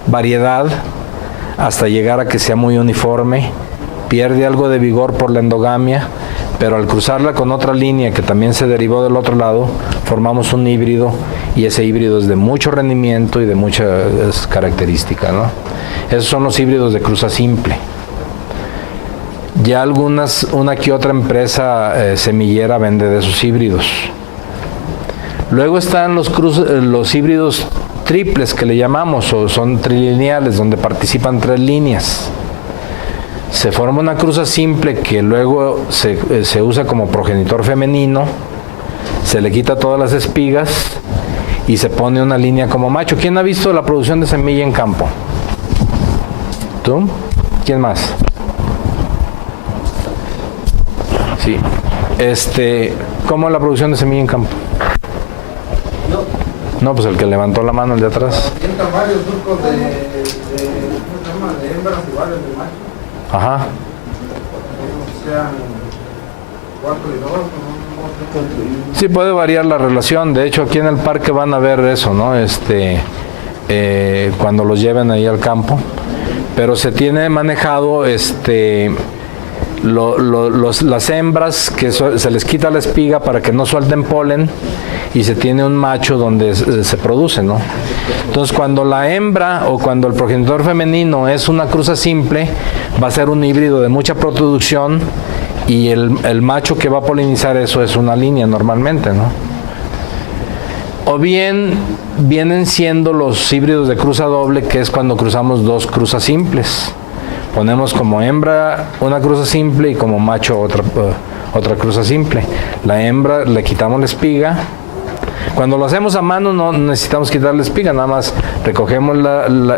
variedad hasta llegar a que sea muy uniforme, pierde algo de vigor por la endogamia, pero al cruzarla con otra línea que también se derivó del otro lado, formamos un híbrido, y ese híbrido es de mucho rendimiento y de muchas características, ¿no? Esos son los híbridos de cruza simple. Ya una que otra empresa semillera vende de esos híbridos. Luego están los híbridos triples, que le llamamos, o son trilineales, donde participan 3 líneas. Se forma una cruza simple que luego se usa como progenitor femenino, se le quita todas las espigas y se pone una línea como macho. ¿Quién ha visto la producción de semilla en campo? ¿Tú? ¿Quién más? Sí. ¿Cómo es la producción de semilla en campo? No, pues el que levantó la mano, el de atrás. Sientan varios surcos de hembras y varios de machos. Ajá. Sean 4 y 2, ¿no? Sí, puede variar la relación. De hecho, aquí en el parque van a ver eso, ¿no? Cuando los lleven ahí al campo. Pero se tiene manejado las hembras que se les quita la espiga para que no suelten polen y se tiene un macho donde se produce, ¿no? Entonces, cuando la hembra o cuando el progenitor femenino es una cruza simple, va a ser un híbrido de mucha producción y el macho que va a polinizar eso es una línea normalmente, ¿no? O bien vienen siendo los híbridos de cruza doble, que es cuando cruzamos dos cruzas simples. Ponemos como hembra una cruza simple y como macho otra cruza simple. La hembra le quitamos la espiga. Cuando lo hacemos a mano no necesitamos quitarle la espiga, nada más recogemos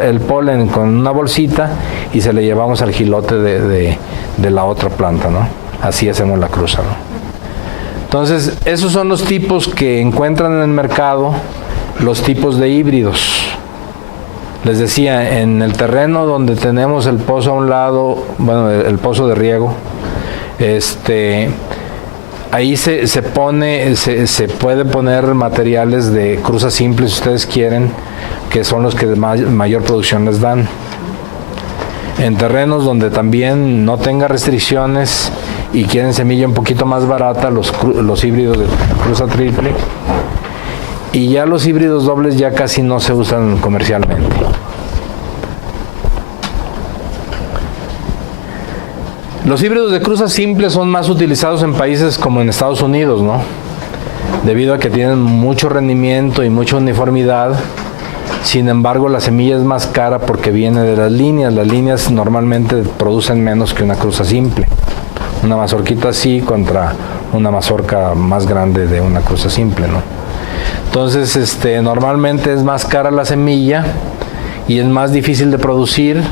el polen con una bolsita y se le llevamos al jilote de la otra planta, ¿no? Así hacemos la cruza, ¿no? Entonces, esos son los tipos que encuentran en el mercado, los tipos de híbridos. Les decía, en el terreno donde tenemos el pozo a un lado, bueno, el pozo de riego, ahí se puede poner materiales de cruza simple si ustedes quieren, que son los que mayor producción les dan. En terrenos donde también no tenga restricciones y quieren semilla un poquito más barata, los híbridos de cruza triple. Y ya los híbridos dobles ya casi no se usan comercialmente. Los híbridos de cruza simple son más utilizados en países como en Estados Unidos, ¿no? Debido a que tienen mucho rendimiento y mucha uniformidad. Sin embargo, la semilla es más cara porque viene de las líneas. Las líneas normalmente producen menos que una cruza simple. Una mazorquita así contra una mazorca más grande de una cruza simple, ¿no? Entonces, normalmente es más cara la semilla y es más difícil de producir.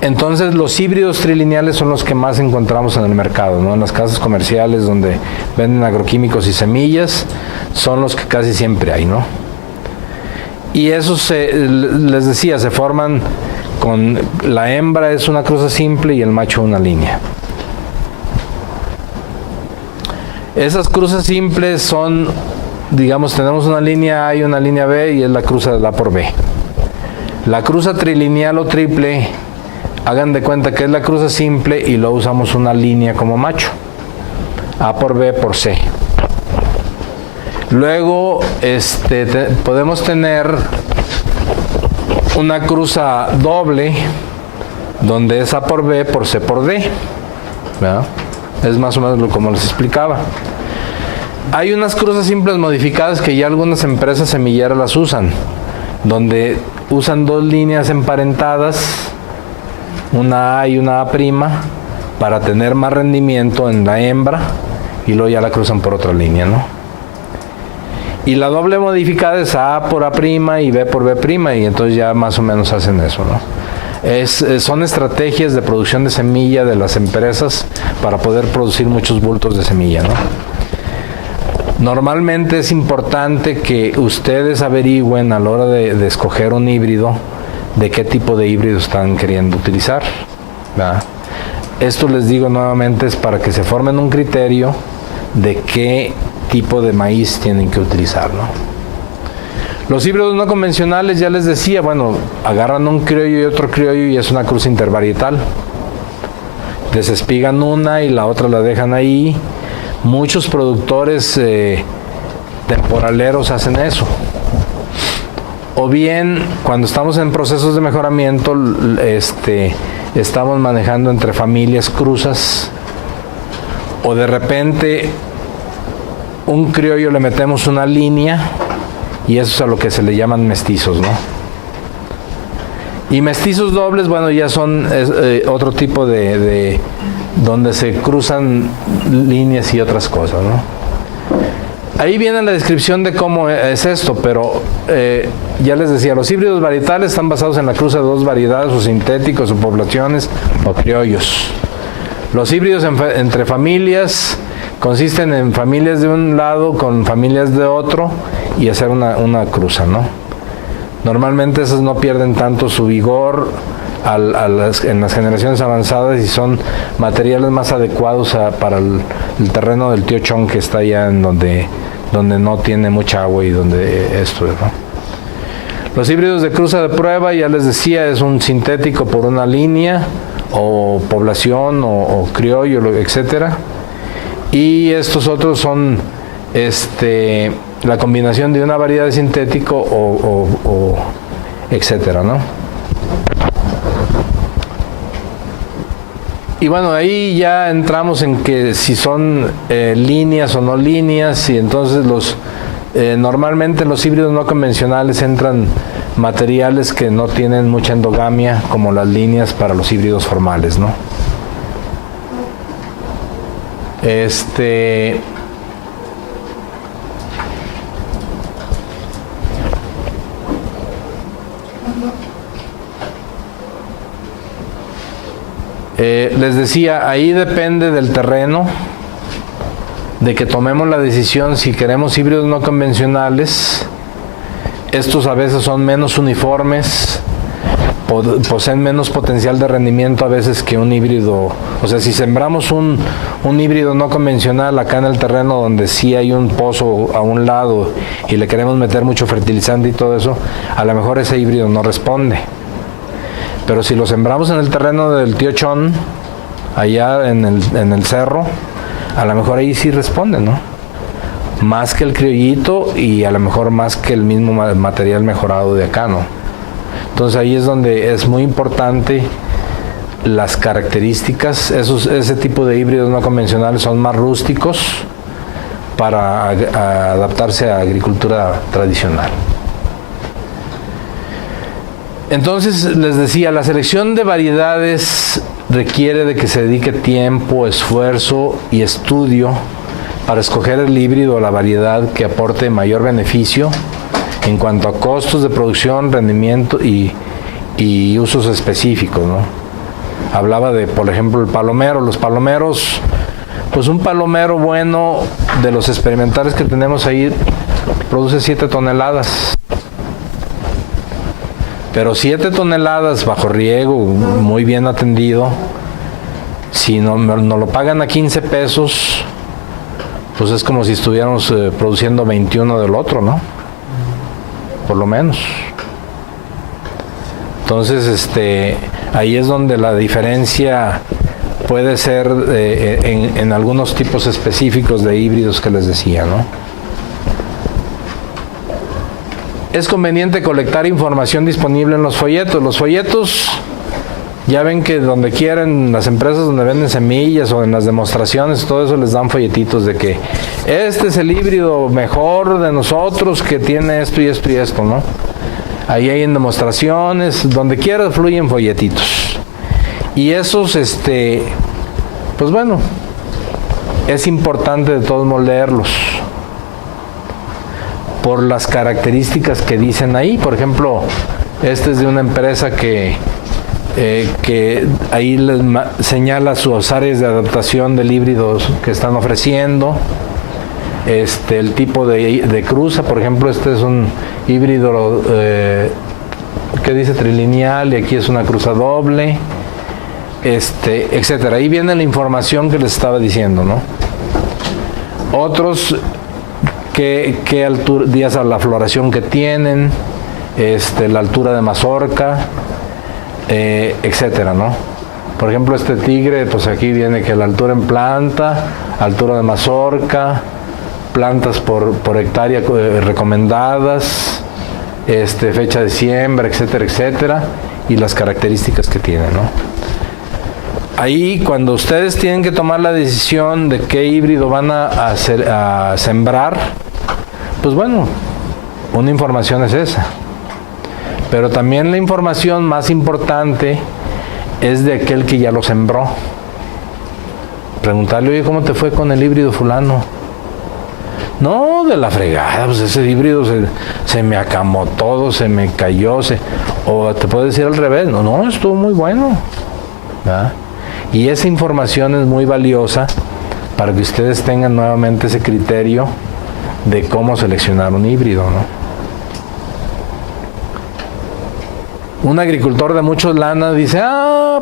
Entonces, los híbridos trilineales son los que más encontramos en el mercado, ¿no? En las casas comerciales donde venden agroquímicos y semillas, son los que casi siempre hay, ¿no? Y esos, les decía, se forman con la hembra es una cruza simple y el macho una línea. Esas cruzas simples son, digamos, tenemos una línea A y una línea B y es la cruza de A por B. La cruza trilineal o triple, hagan de cuenta que es la cruza simple y luego usamos una línea como macho. A por B por C. Luego podemos tener una cruza doble donde es A por B por C por D, ¿verdad? Es más o menos como les explicaba. Hay unas cruzas simples modificadas que ya algunas empresas semilleras las usan, donde usan dos líneas emparentadas, una A y una A', para tener más rendimiento en la hembra y luego ya la cruzan por otra línea, ¿no? Y la doble modificada es A por A' y B por B', y entonces ya más o menos hacen eso, ¿no? Son estrategias de producción de semilla de las empresas para poder producir muchos bultos de semilla, ¿no? Normalmente es importante que ustedes averigüen a la hora de escoger un híbrido de qué tipo de híbrido están queriendo utilizar, ¿verdad? Esto, les digo nuevamente, es para que se formen un criterio de qué tipo de maíz tienen que utilizar, ¿no? Los híbridos no convencionales, ya les decía, bueno, agarran un criollo y otro criollo y es una cruza intervarietal. Desespigan una y la otra la dejan ahí. Muchos productores temporaleros hacen eso. O bien, cuando estamos en procesos de mejoramiento, estamos manejando entre familias cruzas, o de repente un criollo le metemos una línea y eso es a lo que se le llaman mestizos, ¿no? Y mestizos dobles, bueno, ya son otro tipo de donde se cruzan líneas y otras cosas, ¿no? Ahí viene la descripción de cómo es esto, pero ya les decía, los híbridos varietales están basados en la cruza de dos variedades, o sintéticos, o poblaciones, o criollos. Los híbridos entre familias consisten en familias de un lado con familias de otro y hacer una cruza, ¿no? Normalmente esas no pierden tanto su vigor en las generaciones avanzadas y son materiales más adecuados para el terreno del tío Chong, que está allá en donde no tiene mucha agua y donde esto, ¿no? Los híbridos de cruza de prueba, ya les decía, es un sintético por una línea o población o criollo, etcétera. Y estos otros son la combinación de una variedad de sintético o etcétera, ¿no? Y bueno, ahí ya entramos en que si son líneas o no líneas, y entonces normalmente en los híbridos no convencionales entran materiales que no tienen mucha endogamia, como las líneas para los híbridos formales, ¿no? Les decía, ahí depende del terreno, de que tomemos la decisión si queremos híbridos no convencionales. Estos a veces son menos uniformes, poseen menos potencial de rendimiento a veces que un híbrido. O sea, si sembramos un híbrido no convencional acá en el terreno donde sí hay un pozo a un lado y le queremos meter mucho fertilizante y todo eso, a lo mejor ese híbrido no responde. Pero si lo sembramos en el terreno del tío Chon, allá en el cerro, a lo mejor ahí sí responde, ¿no? Más que el criollito y a lo mejor más que el mismo material mejorado de acá, ¿no? Entonces ahí es donde es muy importante las características. Ese tipo de híbridos no convencionales son más rústicos para adaptarse a agricultura tradicional. Entonces, les decía, la selección de variedades requiere de que se dedique tiempo, esfuerzo y estudio para escoger el híbrido o la variedad que aporte mayor beneficio en cuanto a costos de producción, rendimiento y usos específicos, ¿no? Hablaba de, por ejemplo, el palomero. Los palomeros, pues un palomero bueno de los experimentales que tenemos ahí produce 7 toneladas. Pero 7 toneladas bajo riego, muy bien atendido, si no lo pagan a 15 pesos, pues es como si estuviéramos produciendo 21 del otro, ¿no? Por lo menos. Entonces, ahí es donde la diferencia puede ser en algunos tipos específicos de híbridos que les decía, ¿no? Es conveniente colectar información disponible en los folletos. Los folletos, ya ven que donde quieran, las empresas donde venden semillas o en las demostraciones, todo eso les dan folletitos de que este es el híbrido mejor de nosotros que tiene esto y esto y esto, ¿no? Ahí hay en demostraciones, donde quiera fluyen folletitos. Y esos, pues bueno, es importante de todos modos leerlos por las características que dicen ahí. Por ejemplo, este es de una empresa que ahí les señala sus áreas de adaptación del híbrido que están ofreciendo, el tipo de cruza. Por ejemplo, este es un híbrido que dice trilineal y aquí es una cruza doble, etcétera. Ahí viene la información que les estaba diciendo, ¿no? Otros, qué altura, días a la floración que tienen, la altura de mazorca, etcétera, ¿no? Por ejemplo, este tigre, pues aquí viene que la altura en planta, altura de mazorca, plantas por hectárea recomendadas, fecha de siembra, etcétera, etcétera, y las características que tiene, ¿no? Ahí, cuando ustedes tienen que tomar la decisión de qué híbrido van a sembrar, pues bueno, una información es esa. Pero también la información más importante es de aquel que ya lo sembró. Preguntarle, oye, ¿cómo te fue con el híbrido fulano? No, de la fregada, pues ese híbrido se me acamó todo, se me cayó, o te puedo decir al revés, no, estuvo muy bueno, ¿verdad? Y esa información es muy valiosa para que ustedes tengan nuevamente ese criterio de cómo seleccionar un híbrido, ¿no? Un agricultor de muchos lana dice,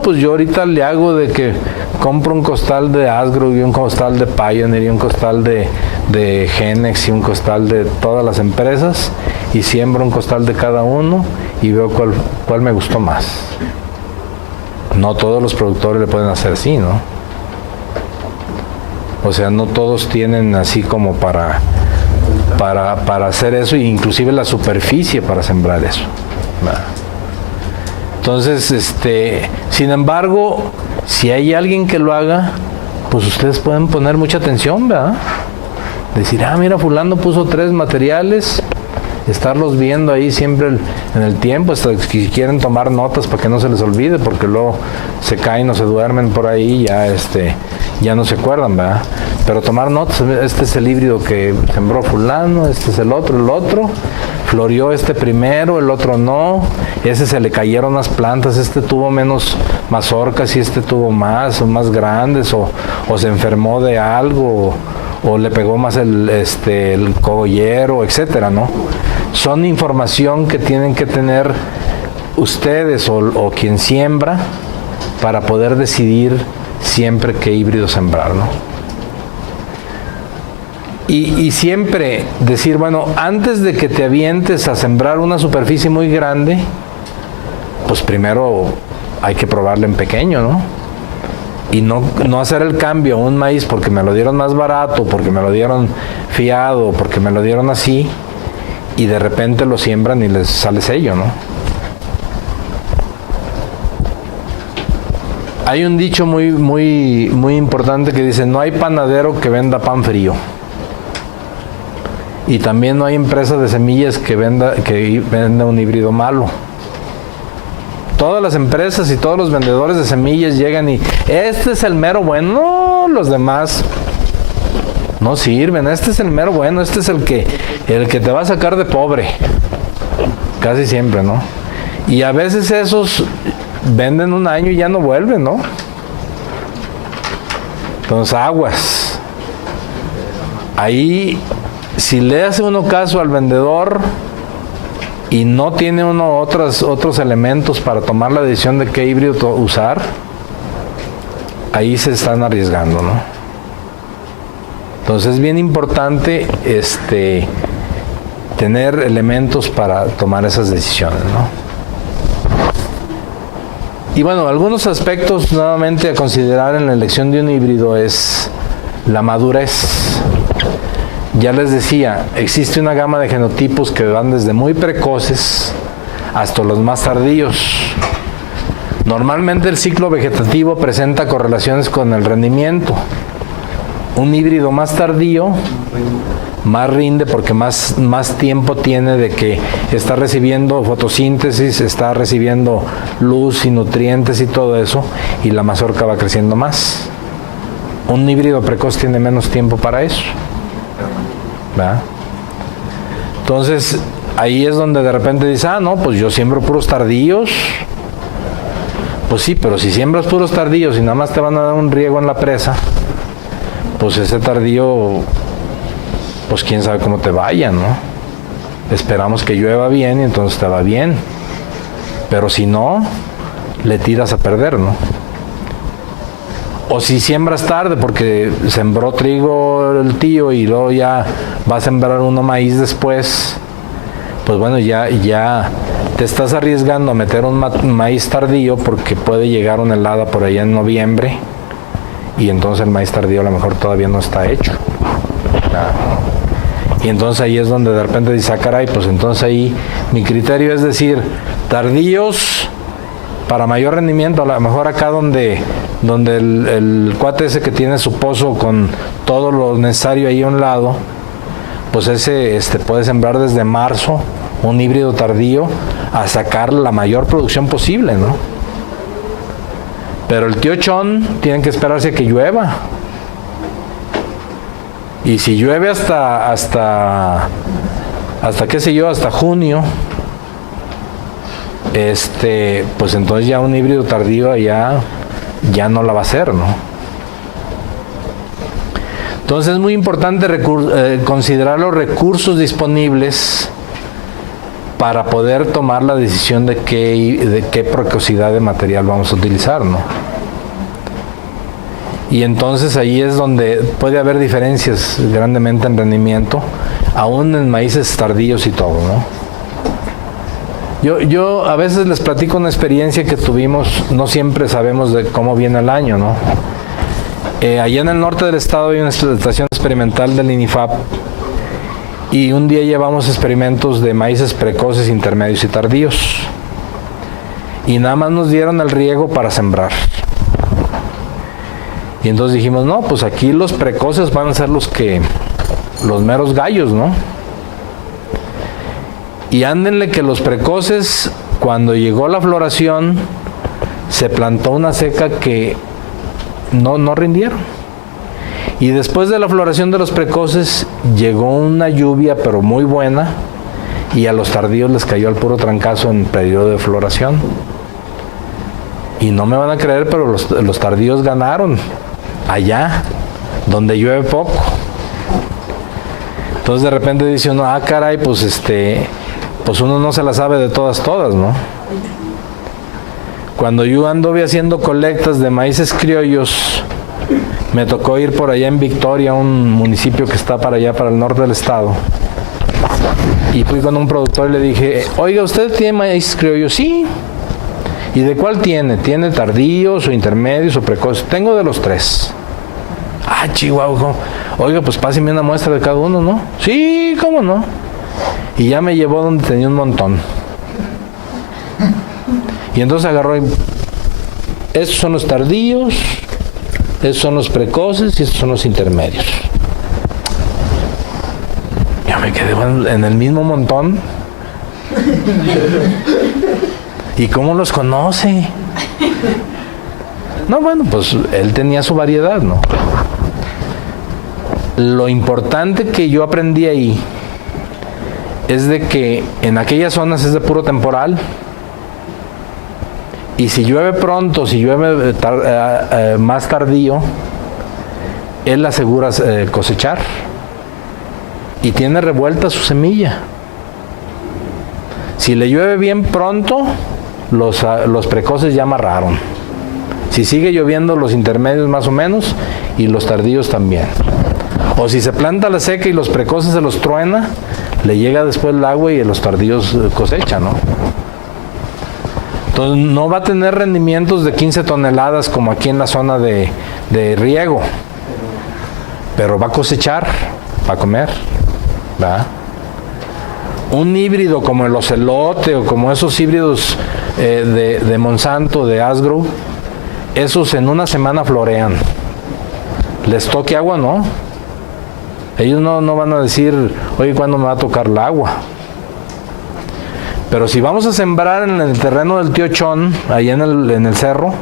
pues yo ahorita le hago de que compro un costal de Asgrow y un costal de Pioneer y un costal de de Genex y un costal de todas las empresas y siembro un costal de cada uno y veo cuál me gustó más. No todos los productores le pueden hacer así, ¿no? O sea, no todos tienen así como para hacer eso, e inclusive la superficie para sembrar eso. ¿Verdad? Entonces, sin embargo, si hay alguien que lo haga, pues ustedes pueden poner mucha atención, ¿verdad? Decir, mira, fulano puso 3 materiales, estarlos viendo ahí siempre en el tiempo, hasta si quieren tomar notas para que no se les olvide, porque luego se caen o se duermen por ahí, ya no se acuerdan, ¿verdad? Pero tomar notas, este es el híbrido que sembró fulano, este es el otro, floreó este primero, el otro no, ese se le cayeron las plantas, este tuvo menos mazorcas y este tuvo más grandes, o se enfermó de algo, o le pegó más el cogollero, etcétera, ¿no? Son información que tienen que tener ustedes o quien siembra para poder decidir siempre qué híbrido sembrar, ¿no? Y siempre decir, bueno, antes de que te avientes a sembrar una superficie muy grande, pues primero hay que probarle en pequeño, ¿no? Y no hacer el cambio a un maíz porque me lo dieron más barato, porque me lo dieron fiado, porque me lo dieron así, y de repente lo siembran y les sale sello, ¿no? Hay un dicho muy importante que dice, no hay panadero que venda pan frío. Y también no hay empresa de semillas que venda un híbrido malo. Todas las empresas y todos los vendedores de semillas llegan y este es el mero bueno. No, los demás no sirven. Este es el mero bueno. Este es el que te va a sacar de pobre. Casi siempre, ¿no? Y a veces esos venden un año y ya no vuelven, ¿no? Entonces, aguas. Ahí, si le hace uno caso al vendedor y no tiene uno otros elementos para tomar la decisión de qué híbrido usar, ahí se están arriesgando, ¿no? Entonces es bien importante tener elementos para tomar esas decisiones, ¿no? Y bueno, algunos aspectos nuevamente a considerar en la elección de un híbrido es la madurez. Ya les decía, existe una gama de genotipos que van desde muy precoces hasta los más tardíos. Normalmente el ciclo vegetativo presenta correlaciones con el rendimiento. Un híbrido más tardío más rinde porque más tiempo tiene de que está recibiendo fotosíntesis, está recibiendo luz y nutrientes y todo eso, y la mazorca va creciendo más. Un híbrido precoz tiene menos tiempo para eso, ¿verdad? Entonces ahí es donde de repente dices, no, pues yo siembro puros tardíos. Pues sí, pero si siembras puros tardíos y nada más te van a dar un riego en la presa, pues ese tardío, pues quién sabe cómo te vaya, ¿no? Esperamos que llueva bien y entonces te va bien. Pero si no, le tiras a perder, ¿no? O si siembras tarde porque sembró trigo el tío y luego ya va a sembrar uno maíz después, pues bueno, ya te estás arriesgando a meter un maíz tardío porque puede llegar una helada por allá en noviembre y entonces el maíz tardío a lo mejor todavía no está hecho. Y entonces ahí es donde de repente dice, caray, pues entonces ahí mi criterio es decir, tardíos para mayor rendimiento, a lo mejor acá donde el cuate ese que tiene su pozo con todo lo necesario ahí a un lado, pues ese puede sembrar desde marzo un híbrido tardío a sacar la mayor producción posible, ¿no? Pero el tío Chon tiene que esperarse a que llueva. Y si llueve hasta qué sé yo, hasta junio, pues entonces ya un híbrido tardío ya no la va a hacer, ¿no? Entonces es muy importante considerar los recursos disponibles para poder tomar la decisión de qué precocidad de material vamos a utilizar, ¿no? Y entonces ahí es donde puede haber diferencias grandemente en rendimiento, aún en maíces tardíos y todo, ¿no? Yo a veces les platico una experiencia que tuvimos, no siempre sabemos de cómo viene el año, ¿no? Allá en el norte del estado hay una estación experimental del INIFAP y un día llevamos experimentos de maíces precoces, intermedios y tardíos. Y nada más nos dieron el riego para sembrar. Y entonces dijimos, no, pues aquí los precoces van a ser los meros gallos, ¿no? Y ándenle que los precoces, cuando llegó la floración, se plantó una seca que no rindieron. Y después de la floración de los precoces, llegó una lluvia, pero muy buena, y a los tardíos les cayó al puro trancazo en periodo de floración. Y no me van a creer, pero los tardíos ganaron allá, donde llueve poco. Entonces de repente dice uno, ah, caray, pues pues uno no se la sabe de todas, ¿no? Cuando yo anduve haciendo colectas de maíces criollos, me tocó ir por allá en Victoria, un municipio que está para allá, para el norte del estado. Y fui con un productor y le dije, oiga, ¿usted tiene maíz criollo? Sí. ¿Y de cuál tiene? ¿Tiene tardíos o intermedios o precoces? Tengo de los tres. Ah, chihuahua. Oiga, pues páseme una muestra de cada uno, ¿no? Sí, ¿cómo no? Y ya me llevó donde tenía un montón. Y entonces agarró y... Estos son los tardíos, estos son los precoces y estos son los intermedios. Ya me quedé en el mismo montón. ¿Y cómo los conoce? No, bueno, pues él tenía su variedad, ¿no? Lo importante que yo aprendí ahí es de que en aquellas zonas es de puro temporal. Y si llueve pronto, si llueve más tardío, él asegura cosechar. Y tiene revuelta su semilla. Si le llueve bien pronto, los precoces ya amarraron. Si sigue lloviendo, los intermedios más o menos, y los tardíos también. O si se planta la seca y los precoces se los truena, le llega después el agua y los tardíos cosecha, ¿no? Entonces no va a tener rendimientos de 15 toneladas como aquí en la zona de riego, pero va a cosechar, va a comer, ¿verdad? Un híbrido como el ocelote o como esos híbridos de Monsanto, de Asgrow, esos en una semana florean. Les toque agua, ¿no? Ellos no van a decir, oye, ¿cuándo me va a tocar el agua? Pero si vamos a sembrar en el terreno del tío Chon, ahí en el cerro,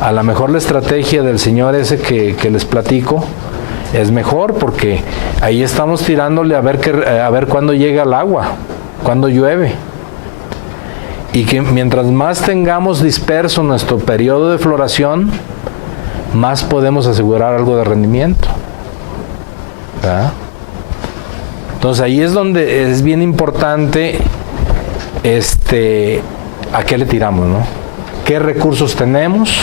a lo mejor la estrategia del señor ese que les platico es mejor, porque ahí estamos tirándole a ver cuándo llega el agua, cuándo llueve. Y que mientras más tengamos disperso nuestro periodo de floración, más podemos asegurar algo de rendimiento, ¿verdad? Entonces ahí es donde es bien importante a qué le tiramos, ¿no? ¿Qué recursos tenemos?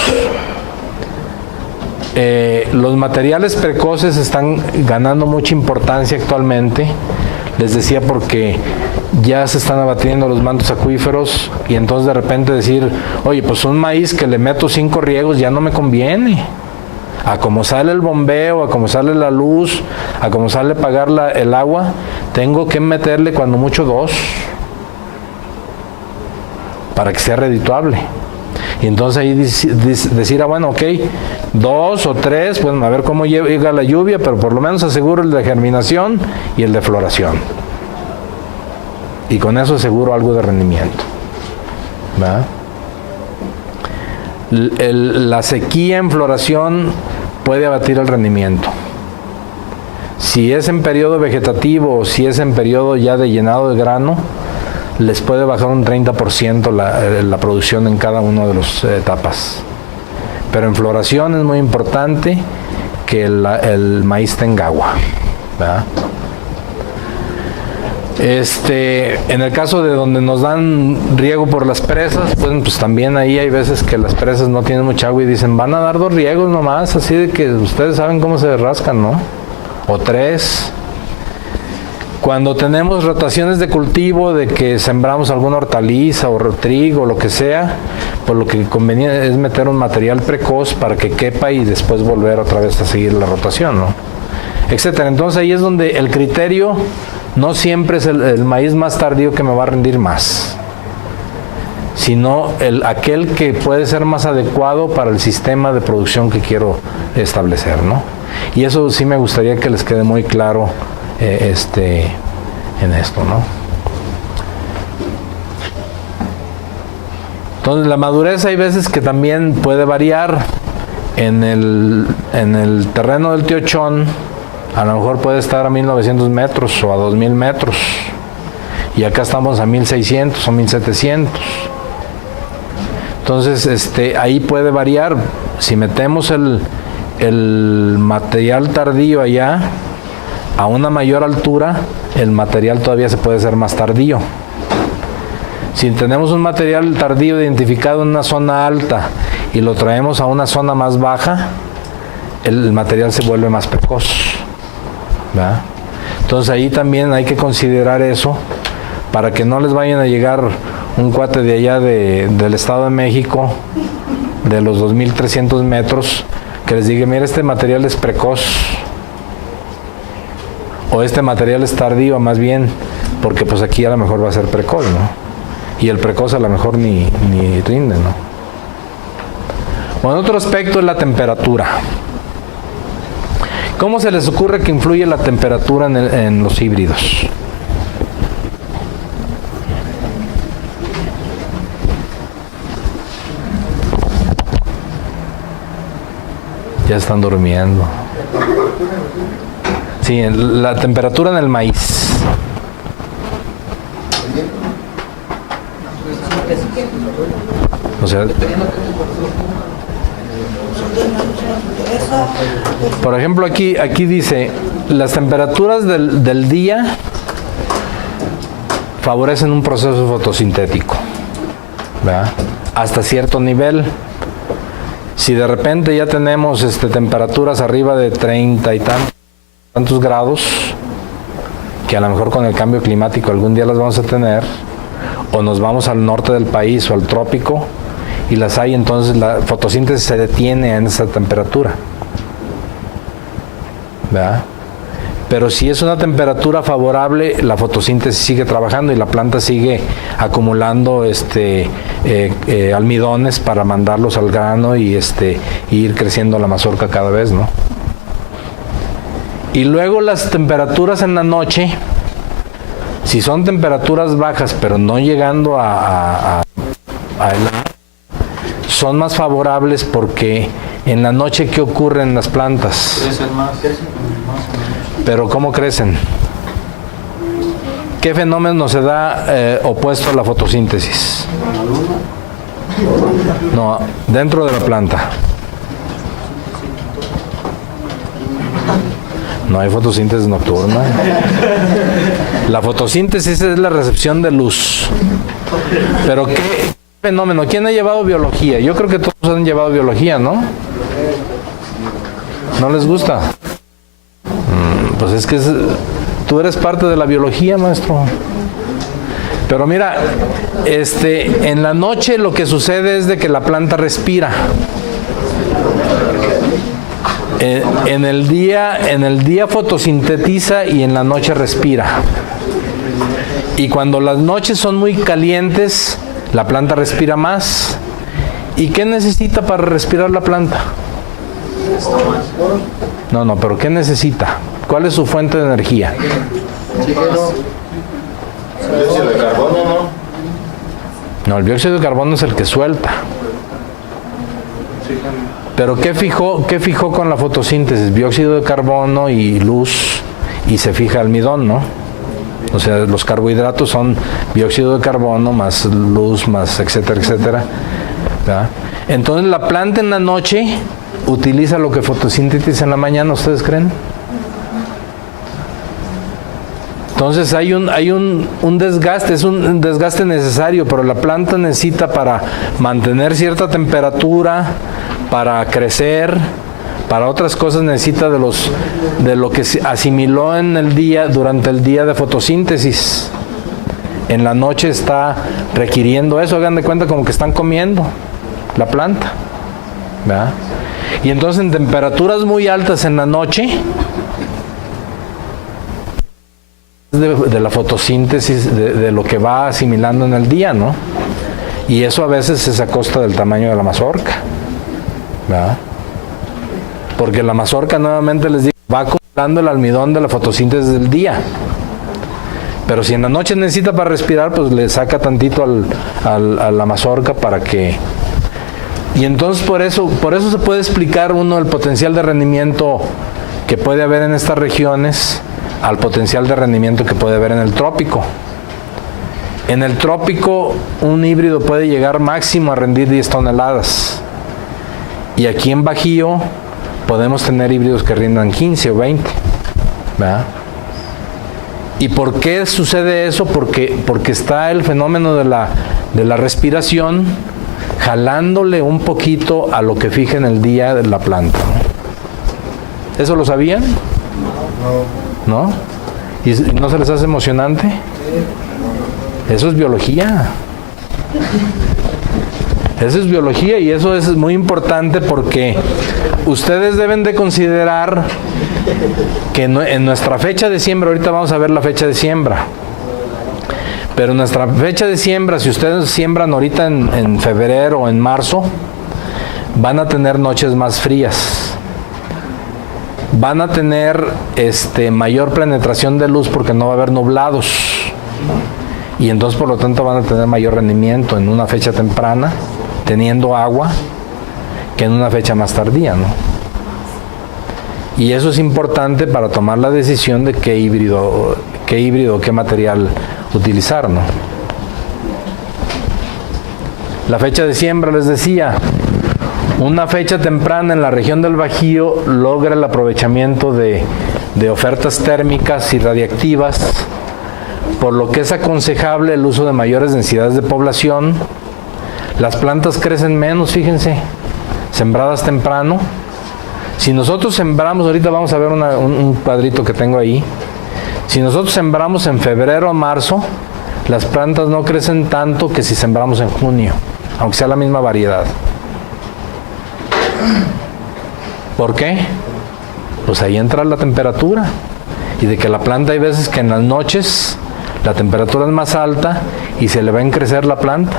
Los materiales precoces están ganando mucha importancia actualmente. Les decía, porque ya se están abatiendo los mantos acuíferos, y entonces de repente decir, oye, pues un maíz que le meto 5 riegos ya no me conviene. A como sale el bombeo, a como sale la luz, a como sale pagar el agua, tengo que meterle cuando mucho 2 para que sea redituable. Y entonces ahí decir, bueno, ok, 2 o 3, pues a ver cómo llega la lluvia, pero por lo menos aseguro el de germinación y el de floración. Y con eso aseguro algo de rendimiento, ¿verdad? La sequía en floración puede abatir el rendimiento. Si es en periodo vegetativo o si es en periodo ya de llenado de grano, les puede bajar un 30% la producción en cada una de las etapas. Pero en floración es muy importante que el maíz tenga agua, ¿verdad? En el caso de donde nos dan riego por las presas, pues también ahí hay veces que las presas no tienen mucha agua y dicen, van a dar 2 riegos nomás, así de que ustedes saben cómo se rascan, ¿no? O 3. Cuando tenemos rotaciones de cultivo, de que sembramos alguna hortaliza o trigo o lo que sea, pues lo que conviene es meter un material precoz para que quepa y después volver otra vez a seguir la rotación, ¿no? Etcétera. Entonces ahí es donde el criterio no siempre es el maíz más tardío que me va a rendir más, sino aquel que puede ser más adecuado para el sistema de producción que quiero establecer, ¿no? Y eso sí me gustaría que les quede muy claro en esto, ¿no? Entonces la madurez hay veces que también puede variar. En el terreno del Tiochón a lo mejor puede estar a 1900 metros o a 2000 metros y acá estamos a 1600 o 1700. Entonces ahí puede variar. Si metemos el material tardío allá a una mayor altura, el material todavía se puede hacer más tardío. Si tenemos un material tardío identificado en una zona alta y lo traemos a una zona más baja, el material se vuelve más precoz, ¿verdad? Entonces ahí también hay que considerar eso para que no les vayan a llegar un cuate de allá del Estado de México de los 2300 metros que les diga, mira, este material es precoz o este material es tardío, más bien, porque pues aquí a lo mejor va a ser precoz, ¿no? Y el precoz a lo mejor ni rinde, ¿no? Bueno, otro aspecto es la temperatura. ¿Cómo se les ocurre que influye la temperatura en los híbridos? Ya están durmiendo. Sí, la temperatura en el maíz. O sea, por ejemplo, aquí dice, las temperaturas del día favorecen un proceso fotosintético, ¿verdad? Hasta cierto nivel. Si de repente ya tenemos temperaturas arriba de 30 y tantos grados, que a lo mejor con el cambio climático algún día las vamos a tener, o nos vamos al norte del país o al trópico y las hay, entonces la fotosíntesis se detiene en esa temperatura, ¿verdad? Pero si es una temperatura favorable, la fotosíntesis sigue trabajando y la planta sigue acumulando almidones para mandarlos al grano y ir creciendo la mazorca cada vez, ¿no? Y luego las temperaturas en la noche, si son temperaturas bajas pero no llegando a helar, son más favorables porque en la noche, ¿qué ocurre en las plantas? Crecen más. Pero ¿cómo crecen? ¿Qué fenómeno se da opuesto a la fotosíntesis? No, dentro de la planta. No hay fotosíntesis nocturna. La fotosíntesis es la recepción de luz. Pero ¿qué fenómeno? ¿Quién ha llevado biología? Yo creo que todos han llevado biología, ¿no? ¿No les gusta? Pues es que tú eres parte de la biología, maestro. Pero mira, en la noche lo que sucede es de que la planta respira. En el día fotosintetiza y en la noche respira. Y cuando las noches son muy calientes, la planta respira más. ¿Y qué necesita para respirar la planta? No, pero ¿qué necesita? ¿Cuál es su fuente de energía? Dióxido de carbono, ¿no? No, el dióxido de carbono es el que suelta. Pero ¿qué fijó con la fotosíntesis? Dióxido de carbono y luz, y se fija almidón, ¿no? O sea, los carbohidratos son dióxido de carbono más luz, más etcétera, etcétera, ¿verdad? Entonces la planta en la noche utiliza lo que fotosintetiza en la mañana, ¿ustedes creen? Entonces hay un desgaste, es un desgaste necesario, pero la planta necesita para mantener cierta temperatura, para crecer, para otras cosas necesita de lo que se asimiló en el día, durante el día de fotosíntesis. En la noche está requiriendo eso, hagan de cuenta como que están comiendo la planta, ¿verdad? Y entonces en temperaturas muy altas en la noche, de la fotosíntesis, de lo que va asimilando en el día, ¿no? Y eso a veces es a costa del tamaño de la mazorca, ¿verdad? Porque la mazorca, nuevamente les digo, va acumulando el almidón de la fotosíntesis del día. Pero si en la noche necesita para respirar, pues le saca tantito a la mazorca para que... Y entonces por eso se puede explicar uno el potencial de rendimiento que puede haber en estas regiones al potencial de rendimiento que puede haber en el trópico. En el trópico un híbrido puede llegar máximo a rendir 10 toneladas. Y aquí en Bajío podemos tener híbridos que rindan 15 o 20, ¿verdad? ¿Y por qué sucede eso? Porque está el fenómeno de la respiración jalándole un poquito a lo que fija en el día de la planta. ¿Eso lo sabían? ¿No? ¿Y no se les hace emocionante? Eso es biología. Eso es biología y eso es muy importante porque ustedes deben de considerar que en nuestra fecha de siembra, ahorita vamos a ver la fecha de siembra, pero nuestra fecha de siembra, si ustedes siembran ahorita en febrero o en marzo, van a tener noches más frías, van a tener mayor penetración de luz porque no va a haber nublados y entonces por lo tanto van a tener mayor rendimiento en una fecha temprana teniendo agua que en una fecha más tardía, ¿no? Y eso es importante para tomar la decisión de qué híbrido, qué material utilizar, ¿no? La fecha de siembra, les decía, una fecha temprana en la región del Bajío logra el aprovechamiento de ofertas térmicas y radiactivas, por lo que es aconsejable el uso de mayores densidades de población. Las plantas crecen menos, fíjense, sembradas temprano. Si nosotros sembramos, ahorita vamos a ver un cuadrito que tengo ahí, si nosotros sembramos en febrero o marzo, las plantas no crecen tanto que si sembramos en junio, aunque sea la misma variedad. ¿Por qué? Pues ahí entra la temperatura, y de que la planta hay veces que en las noches la temperatura es más alta y se le va a crecer la planta.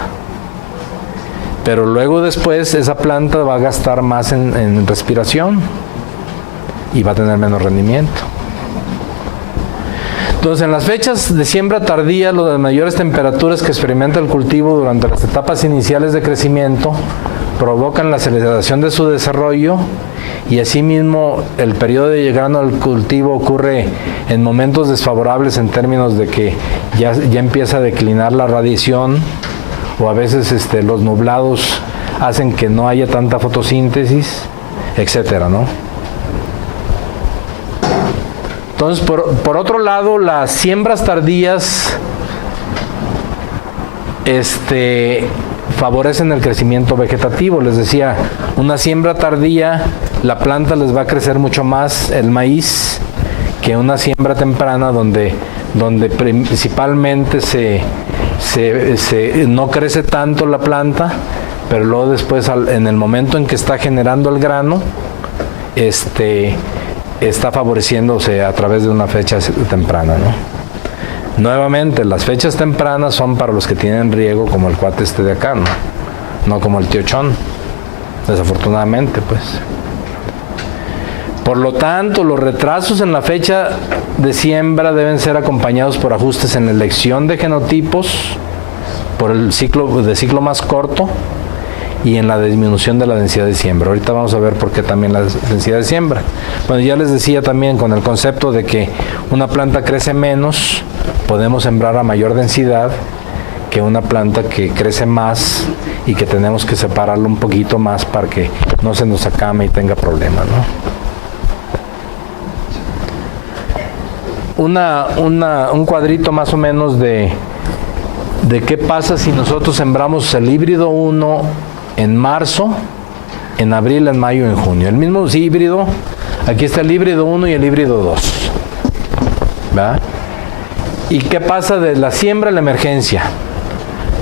Pero luego después esa planta va a gastar más en respiración y va a tener menos rendimiento. Entonces, en las fechas de siembra tardía, las mayores temperaturas que experimenta el cultivo durante las etapas iniciales de crecimiento provocan la aceleración de su desarrollo y asimismo el periodo de grano al cultivo ocurre en momentos desfavorables en términos de que ya empieza a declinar la radiación, o a veces los nublados hacen que no haya tanta fotosíntesis, etcétera, ¿no? Entonces, por otro lado, las siembras tardías favorecen el crecimiento vegetativo. Les decía, una siembra tardía, la planta les va a crecer mucho más el maíz que una siembra temprana donde principalmente no crece tanto la planta, pero luego después en el momento en que está generando el grano, está favoreciéndose a través de una fecha temprana, ¿no? Nuevamente, las fechas tempranas son para los que tienen riego, como el cuate de acá, no como el tío Chon, desafortunadamente, pues. Por lo tanto, los retrasos en la fecha de siembra deben ser acompañados por ajustes en la elección de genotipos, por el ciclo más corto y en la disminución de la densidad de siembra. Ahorita vamos a ver por qué también la densidad de siembra. Bueno, ya les decía también con el concepto de que una planta crece menos, podemos sembrar a mayor densidad que una planta que crece más y que tenemos que separarlo un poquito más para que no se nos acame y tenga problemas, ¿no? un cuadrito más o menos de qué pasa si nosotros sembramos el híbrido 1 en marzo, en abril, en mayo, en junio. El mismo híbrido, aquí está el híbrido 1 y el híbrido 2. ¿Verdad? ¿Y qué pasa de la siembra a la emergencia?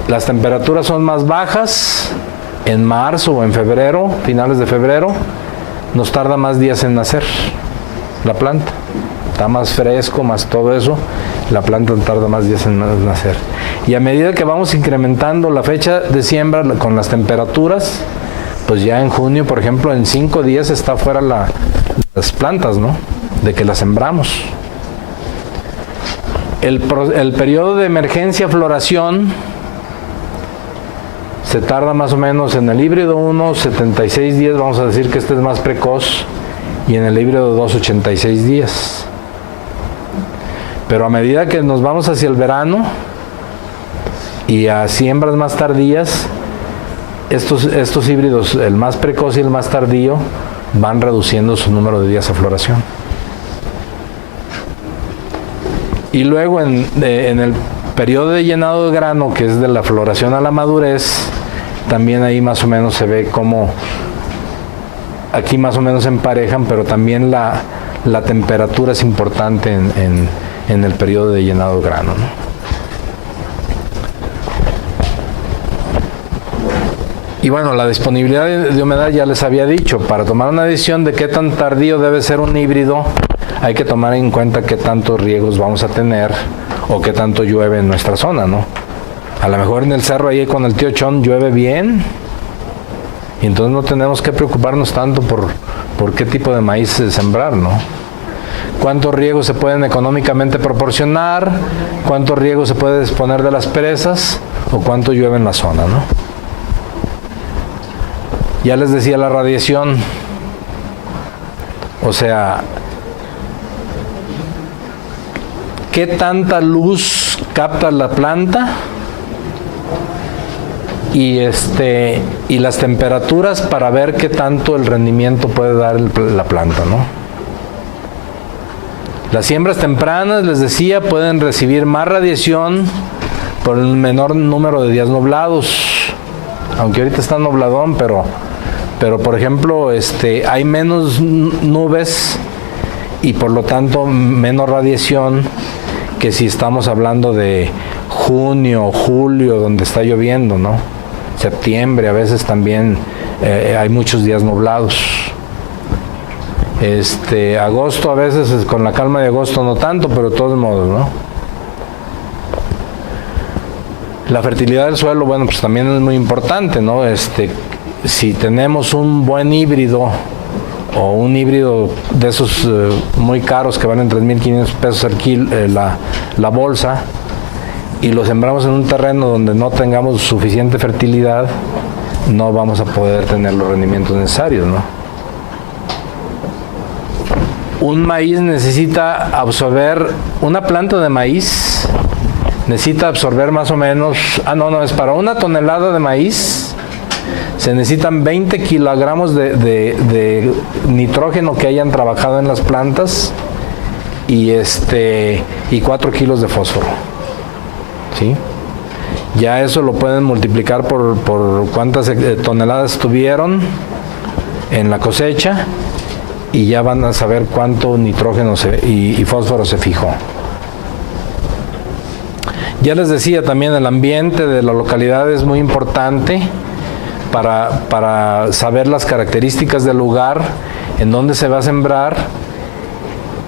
Las temperaturas son más bajas en marzo o en febrero, finales de febrero, nos tarda más días en nacer la planta. Está más fresco, más todo eso, la planta tarda más días en nacer. Y a medida que vamos incrementando la fecha de siembra con las temperaturas, pues ya en junio, por ejemplo, en 5 días está fuera las plantas, ¿no? De que las sembramos. El periodo de emergencia floración se tarda más o menos en el híbrido 1, 76 días, vamos a decir que este es más precoz, y en el híbrido 2, 86 días. Pero a medida que nos vamos hacia el verano y a siembras más tardías, estos híbridos, el más precoz y el más tardío, van reduciendo su número de días a floración. Y luego en el periodo de llenado de grano, que es de la floración a la madurez, también ahí más o menos se ve cómo aquí más o menos se emparejan, pero también la temperatura es importante en el periodo de llenado de grano, ¿no? Y bueno, la disponibilidad de humedad ya les había dicho. Para tomar una decisión de qué tan tardío debe ser un híbrido, hay que tomar en cuenta qué tantos riegos vamos a tener o qué tanto llueve en nuestra zona, ¿no? A lo mejor en el cerro ahí con el tío Chon llueve bien, y entonces no tenemos que preocuparnos tanto por qué tipo de maíz sembrar, ¿no? ¿Cuántos riegos se pueden económicamente proporcionar? ¿Cuántos riegos se puede disponer de las presas? ¿O cuánto llueve en la zona, no? Ya les decía la radiación, o sea, ¿qué tanta luz capta la planta? Y las temperaturas para ver qué tanto el rendimiento puede dar la planta, ¿no? Las siembras tempranas, les decía, pueden recibir más radiación por el menor número de días nublados, aunque ahorita está nubladón, pero por ejemplo, hay menos nubes y por lo tanto menos radiación que si estamos hablando de junio, julio, donde está lloviendo, ¿no? Septiembre, a veces también hay muchos días nublados. Agosto a veces, con la calma de agosto no tanto, pero de todos modos, ¿no? La fertilidad del suelo, bueno, pues también es muy importante, ¿no? Si tenemos un buen híbrido o un híbrido de esos muy caros que valen 3.500 pesos el kilo, la bolsa, y lo sembramos en un terreno donde no tengamos suficiente fertilidad, no vamos a poder tener los rendimientos necesarios, ¿no? Un maíz necesita absorber, una planta de maíz necesita absorber más o menos, es para una tonelada de maíz se necesitan 20 kilogramos de nitrógeno que hayan trabajado en las plantas y 4 kilos de fósforo, ¿sí? Ya eso lo pueden multiplicar por cuántas toneladas tuvieron en la cosecha y ya van a saber cuánto nitrógeno y fósforo se fijó. Ya les decía también, el ambiente de la localidad es muy importante para saber las características del lugar, en dónde se va a sembrar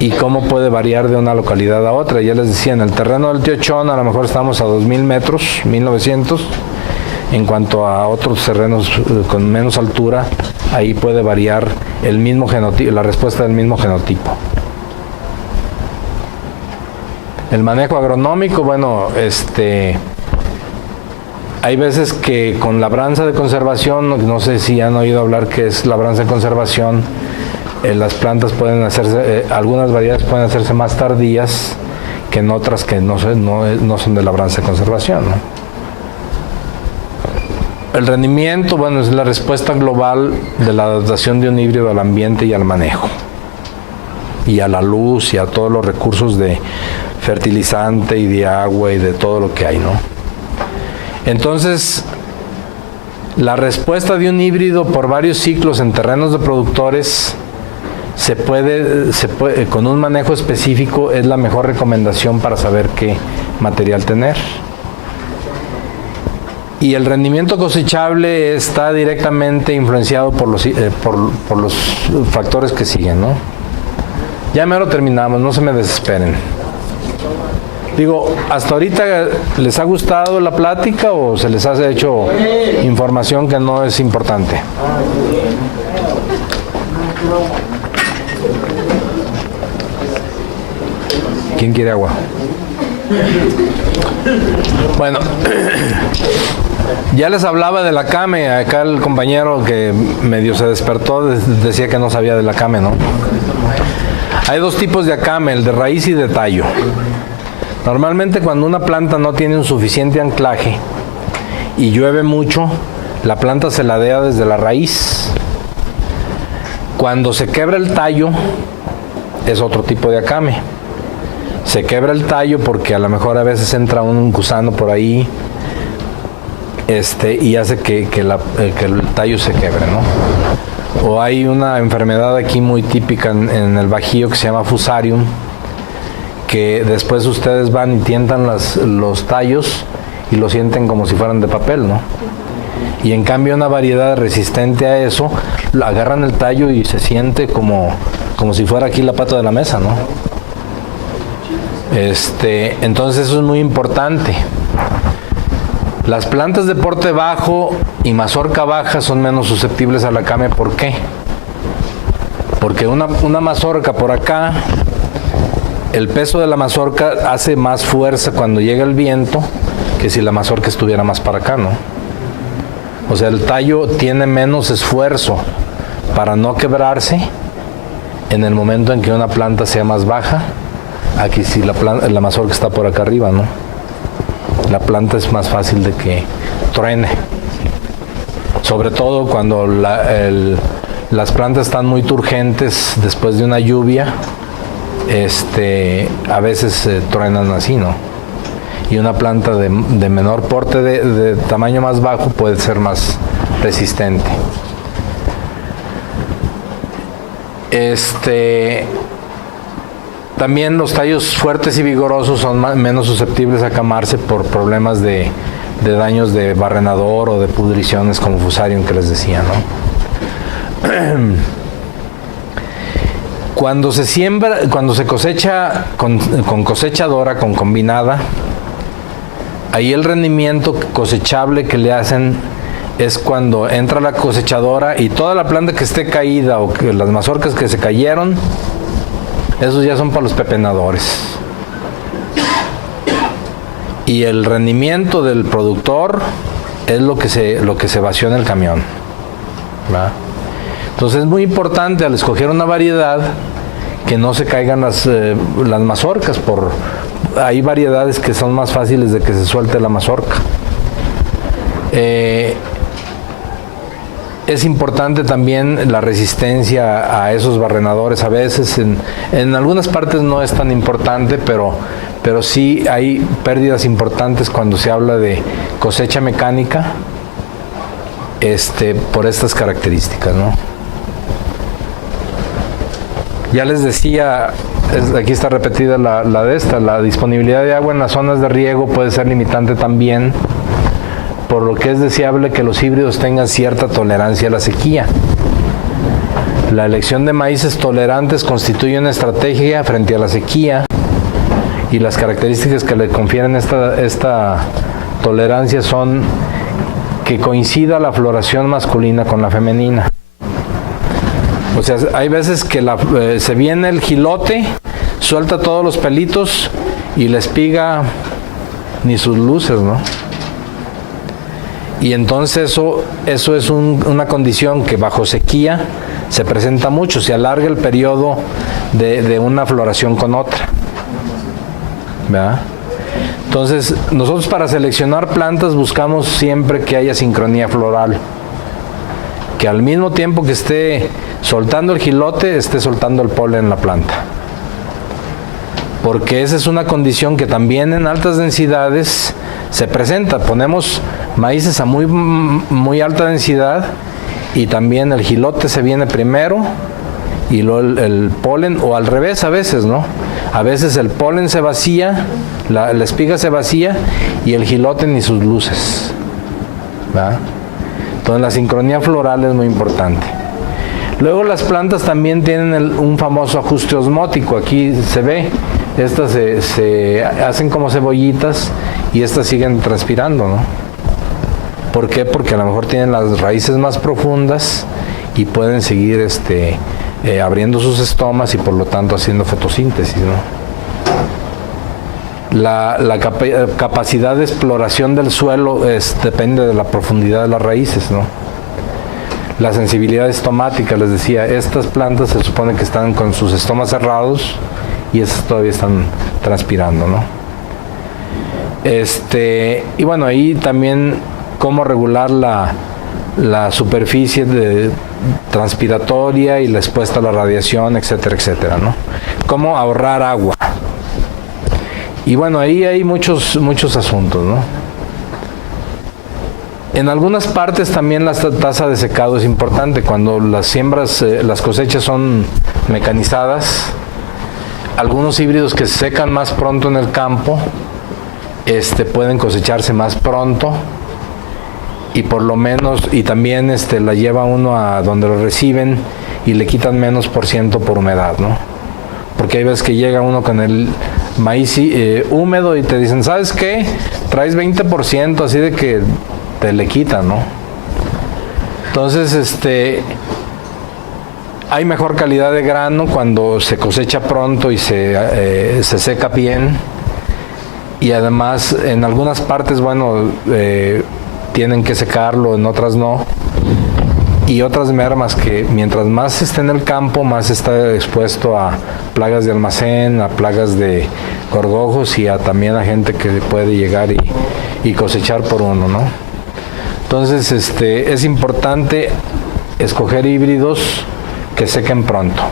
y cómo puede variar de una localidad a otra. Ya les decía, en el terreno del tío Chon a lo mejor estamos a 2.000 metros, 1.900. En cuanto a otros terrenos con menos altura, ahí puede variar el mismo genotipo, la respuesta del mismo genotipo. El manejo agronómico, bueno, hay veces que con labranza de conservación, no sé si han oído hablar qué es labranza de conservación, las plantas pueden hacerse, algunas variedades pueden hacerse más tardías que en otras que no son de labranza de conservación, ¿no? El rendimiento, bueno, es la respuesta global de la adaptación de un híbrido al ambiente y al manejo. y a la luz y a todos los recursos de fertilizante y de agua y de todo lo que hay, ¿no? Entonces, la respuesta de un híbrido por varios ciclos en terrenos de productores se puede, con un manejo específico, es la mejor recomendación para saber qué material tener. Y el rendimiento cosechable está directamente influenciado por los factores que siguen, ¿no? Ya mero terminamos, no se me desesperen. Digo, ¿hasta ahorita les ha gustado la plática o se les ha hecho información que no es importante? ¿Quién quiere agua? Bueno, ya les hablaba de la came. Acá el compañero que medio se despertó decía que no sabía de la came, ¿no? Hay dos tipos de acame, el de raíz y de tallo. Normalmente cuando una planta no tiene un suficiente anclaje y llueve mucho, la planta se ladea desde la raíz. Cuando se quebra el tallo, es otro tipo de acame. Se quebra el tallo porque a lo mejor a veces entra un gusano por ahí y hace que el tallo se quebre, ¿no? O hay una enfermedad aquí muy típica en el Bajío que se llama Fusarium, que después ustedes van y tientan los tallos y los sienten como si fueran de papel, ¿no? Y en cambio una variedad resistente a eso, agarran el tallo y se siente como si fuera aquí la pata de la mesa, ¿no? Entonces eso es muy importante. Las plantas de porte bajo y mazorca baja son menos susceptibles a la came. ¿Por qué? Porque una mazorca por acá, el peso de la mazorca hace más fuerza cuando llega el viento que si la mazorca estuviera más para acá, ¿no? O sea, el tallo tiene menos esfuerzo para no quebrarse en el momento en que una planta sea más baja. Aquí si la mazorca está por acá arriba, ¿no? La planta es más fácil de que truene. Sobre todo cuando las plantas están muy turgentes después de una lluvia, a veces truenan así, ¿no? Y una planta de menor porte, de tamaño más bajo, puede ser más resistente. También los tallos fuertes y vigorosos son menos susceptibles a quemarse por problemas de daños de barrenador o de pudriciones como Fusarium que les decía, ¿no? Cuando se cosecha con cosechadora, con combinada, ahí el rendimiento cosechable que le hacen es cuando entra la cosechadora y toda la planta que esté caída o que las mazorcas que se cayeron, esos ya son para los pepenadores. Y el rendimiento del productor es lo que se vació en el camión, ¿verdad? Entonces es muy importante al escoger una variedad que no se caigan las mazorcas. Hay variedades que son más fáciles de que se suelte la mazorca. Es importante también la resistencia a esos barrenadores. A veces en algunas partes no es tan importante, pero sí hay pérdidas importantes cuando se habla de cosecha mecánica por estas características, ¿no? Ya les decía, aquí está repetida la disponibilidad de agua en las zonas de riego puede ser limitante también, por lo que es deseable que los híbridos tengan cierta tolerancia a la sequía. La elección de maíces tolerantes constituye una estrategia frente a la sequía y las características que le confieren esta tolerancia son que coincida la floración masculina con la femenina. O sea, hay veces que se viene el jilote, suelta todos los pelitos y la espiga ni sus luces, ¿no? Y entonces eso es una condición que bajo sequía se presenta mucho, se alarga el periodo de una floración con otra, ¿verdad? Entonces nosotros para seleccionar plantas buscamos siempre que haya sincronía floral, que al mismo tiempo que esté soltando el jilote esté soltando el polen en la planta. porque esa es una condición que también en altas densidades se presenta. Ponemos maíces a muy alta densidad y también el jilote se viene primero y luego el polen, o al revés a veces, ¿no? A veces el polen se vacía, la espiga se vacía y el jilote ni sus luces, ¿verdad? Entonces la sincronía floral es muy importante. Luego las plantas también tienen un famoso ajuste osmótico, aquí se ve, estas se hacen como cebollitas y estas siguen transpirando, ¿no? ¿Por qué? Porque a lo mejor tienen las raíces más profundas y pueden seguir abriendo sus estomas y por lo tanto haciendo fotosíntesis, ¿no? La capacidad de exploración del suelo depende de la profundidad de las raíces, ¿no? La sensibilidad estomática, les decía, estas plantas se supone que están con sus estomas cerrados y estas todavía están transpirando, ¿no? Y bueno, ahí también cómo regular la superficie transpiratoria y la expuesta a la radiación, etcétera, etcétera, ¿no? Cómo ahorrar agua. Y bueno, ahí hay muchos asuntos, ¿no? En algunas partes también la tasa de secado es importante. Cuando las siembras, las cosechas son mecanizadas, algunos híbridos que se secan más pronto en el campo, pueden cosecharse más pronto y por lo menos, y también la lleva uno a donde lo reciben y le quitan menos % por humedad, ¿no? Porque hay veces que llega uno con el maíz húmedo y te dicen, ¿sabes qué? Traes 20%, así de que te le quitan, ¿no? Entonces, hay mejor calidad de grano cuando se cosecha pronto y se seca bien. Y además, en algunas partes, bueno, tienen que secarlo, en otras no. Y otras mermas que mientras más esté en el campo, más está expuesto a plagas de almacén, a plagas de gorgojos y también a gente que puede llegar y cosechar por uno, ¿no? Entonces, es importante escoger híbridos que sequen pronto.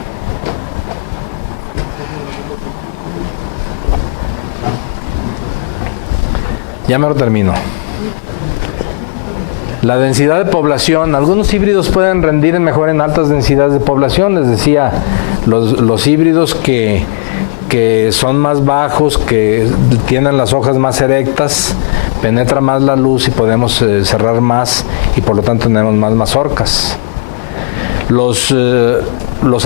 Ya me lo termino. La densidad de población. Algunos híbridos pueden rendir mejor en altas densidades de población. Les decía, los híbridos que son más bajos, que tienen las hojas más erectas, penetra más la luz y podemos cerrar más y por lo tanto tenemos más mazorcas. Los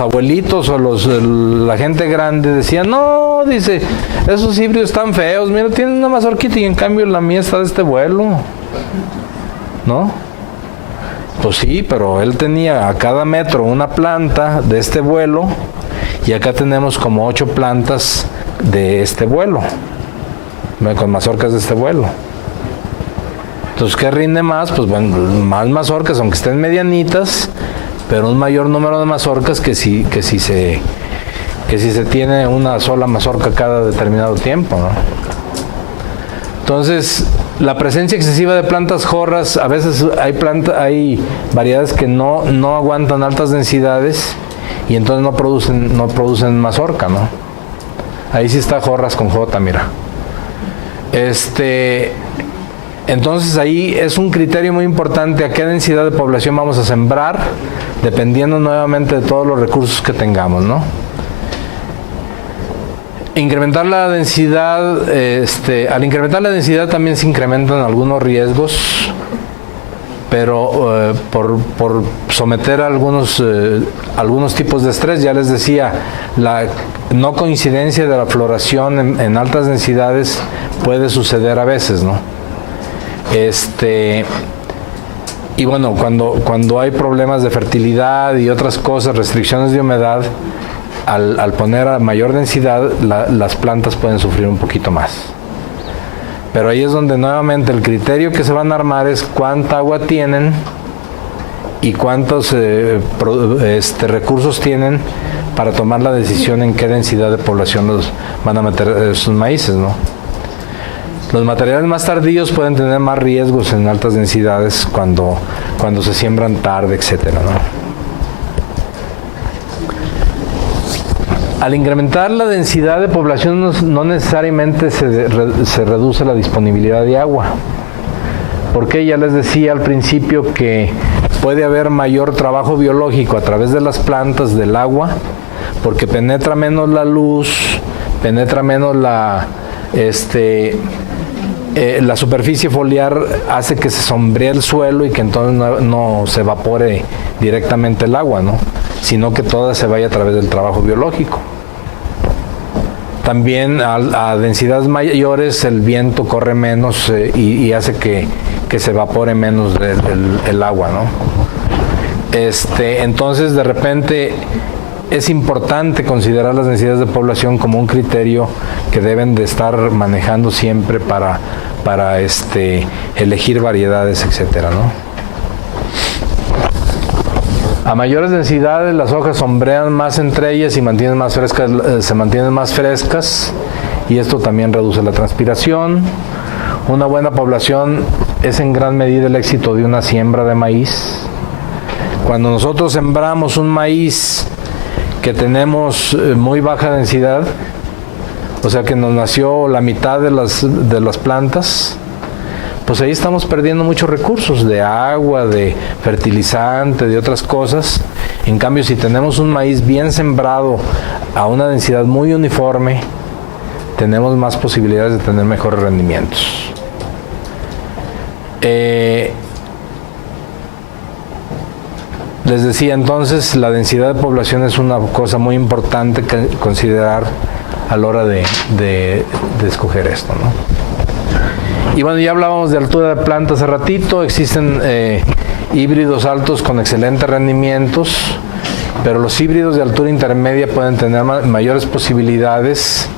abuelitos o la gente grande decían, no, dice, esos híbridos están feos, mira, tienen una mazorquita y en cambio la mía está de este vuelo, ¿no? Pues sí, pero él tenía a cada metro una planta de este vuelo y acá tenemos como 8 plantas de este vuelo, con mazorcas de este vuelo. Entonces, ¿qué rinde más? Pues bueno, más mazorcas, aunque estén medianitas, pero un mayor número de mazorcas que si se tiene una sola mazorca cada determinado tiempo, ¿no? Entonces, la presencia excesiva de plantas jorras, a veces hay variedades que no aguantan altas densidades y entonces no producen mazorca, ¿no? Ahí sí está jorras con J, mira. Entonces ahí es un criterio muy importante a qué densidad de población vamos a sembrar, dependiendo nuevamente de todos los recursos que tengamos, ¿no? Incrementar la densidad, al incrementar la densidad también se incrementan algunos riesgos, pero por someter a algunos tipos de estrés. Ya les decía, la no coincidencia de la floración en altas densidades puede suceder a veces, ¿no? Y bueno, cuando hay problemas de fertilidad y otras cosas, restricciones de humedad, al poner a mayor densidad, las plantas pueden sufrir un poquito más. Pero ahí es donde nuevamente el criterio que se van a armar es cuánta agua tienen y cuántos recursos tienen para tomar la decisión en qué densidad de población los van a meter sus maíces, ¿no? Los materiales más tardíos pueden tener más riesgos en altas densidades cuando se siembran tarde, etcétera, ¿no? Al incrementar la densidad de población no necesariamente se reduce la disponibilidad de agua. Porque ya les decía al principio que puede haber mayor trabajo biológico a través de las plantas, del agua, porque penetra menos la luz, penetra menos la superficie foliar, hace que se sombree el suelo y que entonces no se evapore directamente el agua, ¿no? Sino que toda se vaya a través del trabajo biológico. También a densidades mayores el viento corre menos y hace que se evapore menos el agua, ¿no? Entonces de repente es importante considerar las densidades de población como un criterio que deben de estar manejando siempre para elegir variedades, etcétera, ¿no? A mayores densidades las hojas sombrean más entre ellas y se mantienen más frescas, y esto también reduce la transpiración. Una buena población es en gran medida el éxito de una siembra de maíz. Cuando nosotros sembramos un maíz que tenemos muy baja densidad, o sea que nos nació la mitad de las plantas, pues ahí estamos perdiendo muchos recursos de agua, de fertilizante, de otras cosas. En cambio, si tenemos un maíz bien sembrado a una densidad muy uniforme, tenemos más posibilidades de tener mejores rendimientos. Les decía entonces, la densidad de población es una cosa muy importante que considerar a la hora de escoger esto, ¿no? Y bueno, ya hablábamos de altura de planta hace ratito. Existen híbridos altos con excelentes rendimientos, pero los híbridos de altura intermedia pueden tener mayores posibilidades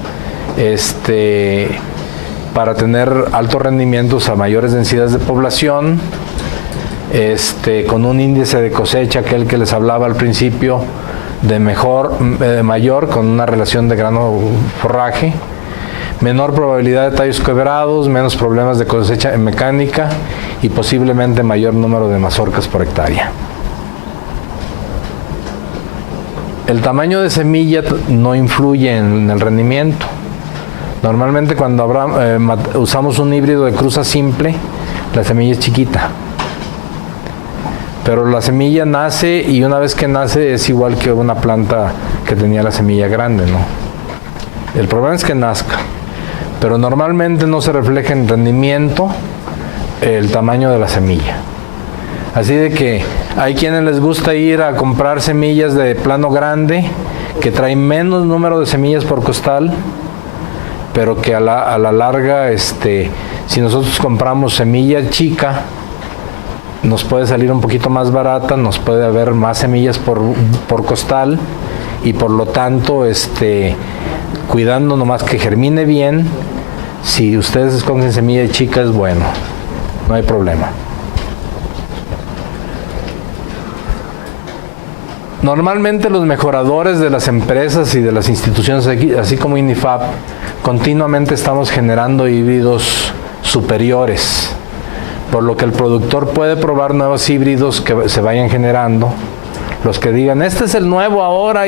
para tener altos rendimientos a mayores densidades de población, con un índice de cosecha, aquel que les hablaba al principio, mayor, con una relación de grano-forraje, menor probabilidad de tallos quebrados, menos problemas de cosecha mecánica y posiblemente mayor número de mazorcas por hectárea. El tamaño de semilla no influye en el rendimiento. Normalmente cuando usamos un híbrido de cruza simple, la semilla es chiquita. Pero la semilla nace y una vez que nace es igual que una planta que tenía la semilla grande, ¿no? El problema es que nazca. Pero normalmente no se refleja en rendimiento el tamaño de la semilla. Así de que hay quienes les gusta ir a comprar semillas de plano grande que traen menos número de semillas por costal, pero que a la larga, si nosotros compramos semilla chica, nos puede salir un poquito más barata, nos puede haber más semillas por costal y por lo tanto, cuidando nomás que germine bien. Si ustedes escogen semilla chica, es bueno, no hay problema. Normalmente los mejoradores de las empresas y de las instituciones, así como INIFAP, continuamente estamos generando híbridos superiores, por lo que el productor puede probar nuevos híbridos que se vayan generando. Los que digan, este es el nuevo ahora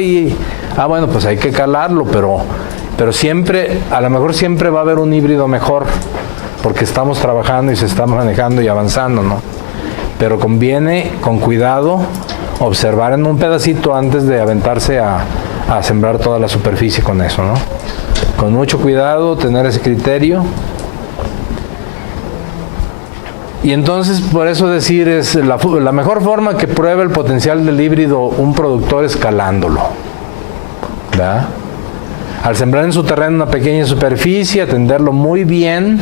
bueno, pues hay que calarlo, pero siempre, a lo mejor siempre va a haber un híbrido mejor, porque estamos trabajando y se está manejando y avanzando, ¿no? Pero conviene, con cuidado, observar en un pedacito antes de aventarse a sembrar toda la superficie con eso, ¿no? Con mucho cuidado, tener ese criterio. Y entonces, por eso decir, es la mejor forma que pruebe el potencial del híbrido un productor es calándolo, ¿verdad? Al sembrar en su terreno una pequeña superficie, atenderlo muy bien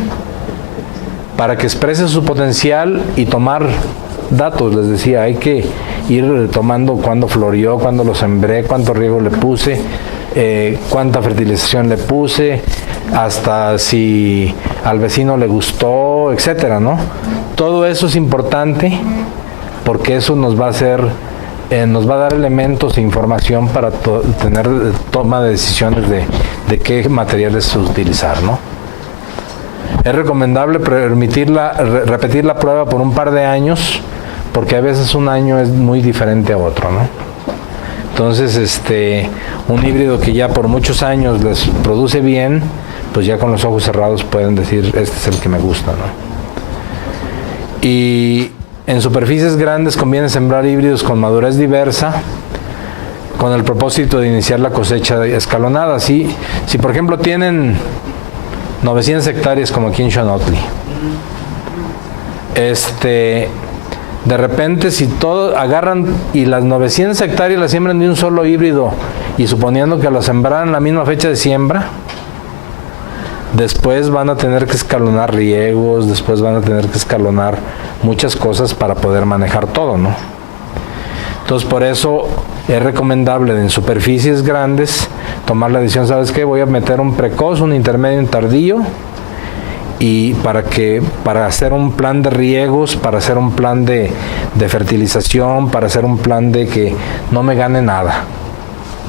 para que exprese su potencial y tomar datos. Les decía, hay que ir tomando cuándo floreó, cuándo lo sembré, cuánto riego le puse, cuánta fertilización le puse, hasta si al vecino le gustó, etcétera, ¿no? Todo eso es importante porque eso nos va a dar elementos e información para tener toma de decisiones de qué materiales utilizar, ¿no? Es recomendable repetir la prueba por un par de años, porque a veces un año es muy diferente a otro, ¿no? Entonces, un híbrido que ya por muchos años les produce bien, pues ya con los ojos cerrados pueden decir, este es el que me gusta, ¿no? Y en superficies grandes conviene sembrar híbridos con madurez diversa, con el propósito de iniciar la cosecha escalonada. Si por ejemplo tienen 900 hectáreas como aquí en Xonotli, de repente si todos agarran y las 900 hectáreas las siembran de un solo híbrido, y suponiendo que lo sembraran en la misma fecha de siembra, después van a tener que escalonar riegos, después van a tener que escalonar muchas cosas para poder manejar todo, ¿no? Entonces por eso es recomendable en superficies grandes tomar la decisión, ¿sabes qué? Voy a meter un precoz, un intermedio, un tardío, y para hacer un plan de riegos, para hacer un plan de fertilización, para hacer un plan de que no me gane nada,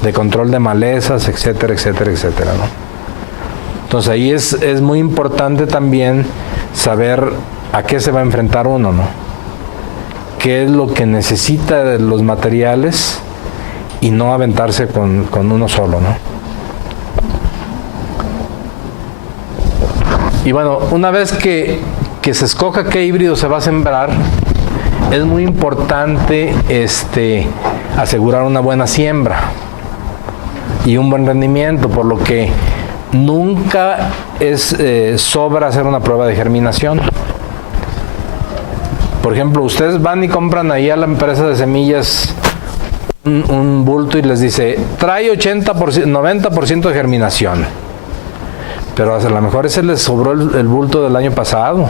de control de malezas, etcétera, etcétera, etcétera, ¿no? Entonces ahí es muy importante también saber a qué se va a enfrentar uno, ¿no? Qué es lo que necesita de los materiales y no aventarse con uno solo, ¿no? Y bueno, una vez que se escoja qué híbrido se va a sembrar, es muy importante asegurar una buena siembra y un buen rendimiento, por lo que nunca sobra hacer una prueba de germinación. Por ejemplo, ustedes van y compran ahí a la empresa de semillas un bulto y les dice, trae 80%, 90% de germinación. Pero a lo mejor ese les sobró el bulto del año pasado.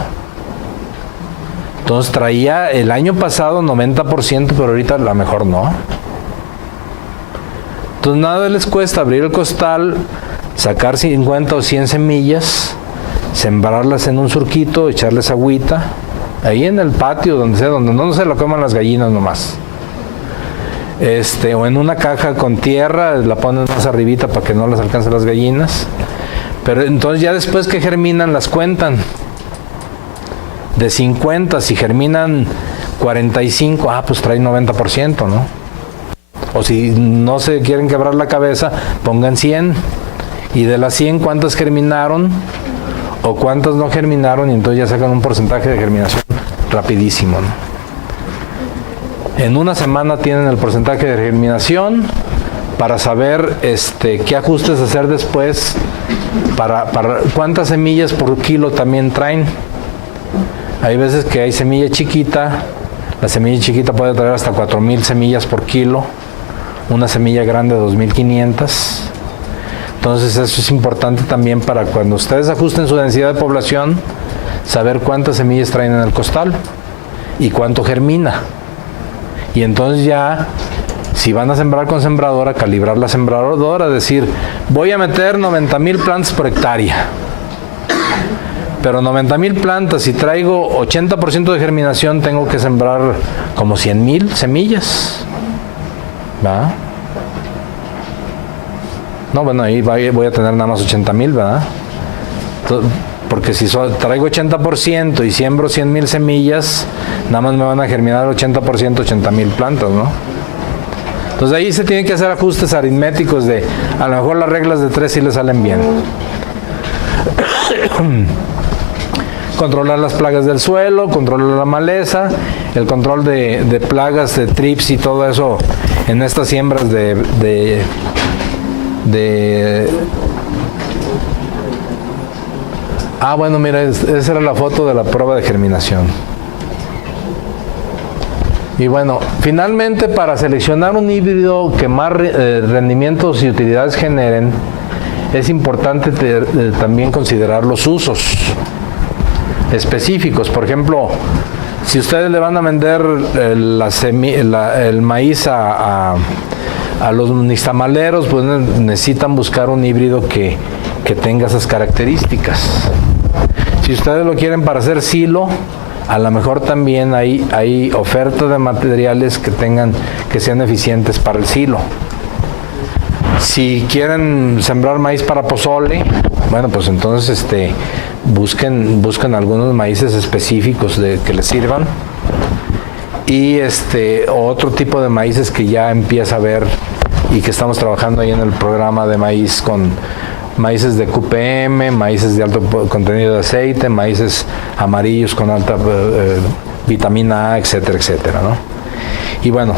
Entonces traía el año pasado 90%, pero ahorita a lo mejor no. Entonces nada les cuesta abrir el costal, sacar 50 o 100 semillas, sembrarlas en un surquito, echarles agüita, ahí en el patio, donde sea, donde no se lo coman las gallinas nomás. O en una caja con tierra, la ponen más arribita para que no las alcancen las gallinas. Pero entonces ya después que germinan las cuentan. De 50, si germinan 45, pues trae 90%, ¿no? O si no se quieren quebrar la cabeza, pongan 100. Y de las 100, ¿cuántas germinaron? O cuántas no germinaron, y entonces ya sacan un porcentaje de germinación rapidísimo, ¿no? En una semana tienen el porcentaje de germinación para saber qué ajustes hacer después, para cuántas semillas por kilo también traen. Hay veces que hay semilla chiquita, la semilla chiquita puede traer hasta 4,000 semillas por kilo, una semilla grande 2,500. Entonces eso es importante también para cuando ustedes ajusten su densidad de población, saber cuántas semillas traen en el costal y cuánto germina. Y entonces ya, si van a sembrar con sembradora, calibrar la sembradora, decir, voy a meter 90,000 plantas por hectárea. Pero 90,000 plantas, si traigo 80% de germinación, tengo que sembrar como 100,000 semillas. ¿Va? No, bueno, ahí voy a tener nada más 80,000, ¿verdad? Porque si traigo 80% y siembro 100,000 semillas, nada más me van a germinar 80%, 80,000 plantas, ¿no? Entonces ahí se tienen que hacer ajustes aritméticos de, a lo mejor las reglas de 3 sí le salen bien. Controlar las plagas del suelo, controlar la maleza, el control de plagas, de trips y todo eso en estas siembras bueno, mira, esa era la foto de la prueba de germinación. Y bueno, finalmente para seleccionar un híbrido que más rendimientos y utilidades generen, es importante también considerar los usos específicos. Por ejemplo, si ustedes le van a vender el maíz a los nixtamaleros, pues necesitan buscar un híbrido que tenga esas características. Si ustedes lo quieren para hacer silo, a lo mejor también hay oferta de materiales que sean eficientes para el silo. Si quieren sembrar maíz para pozole, bueno, pues entonces busquen algunos maíces específicos que les sirvan, y otro tipo de maíces que ya empieza a haber y que estamos trabajando ahí en el programa de maíz con maíces de QPM, maíces de alto contenido de aceite, maíces amarillos con alta vitamina A, etcétera, etcétera, ¿no? Y bueno,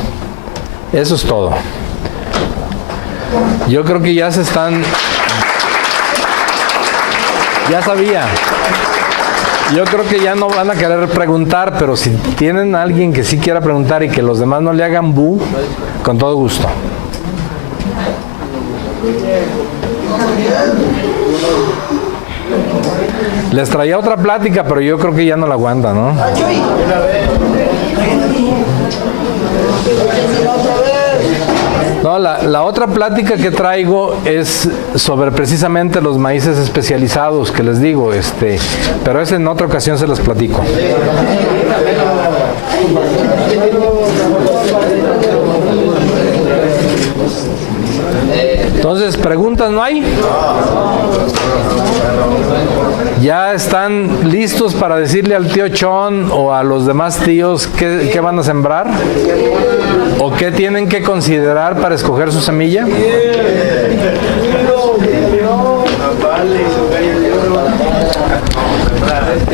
eso es todo. Yo creo que ya se están... Ya sabía. Yo creo que ya no van a querer preguntar, pero si tienen a alguien que sí quiera preguntar y que los demás no le hagan bu, con todo gusto. Les traía otra plática, pero yo creo que ya no la aguanta, ¿no? No, la otra plática que traigo es sobre precisamente los maíces especializados que les digo, pero esa en otra ocasión se los platico. Entonces, ¿preguntas no hay? ¿Ya están listos para decirle al tío Chon o a los demás tíos qué van a sembrar? ¿O qué tienen que considerar para escoger su semilla?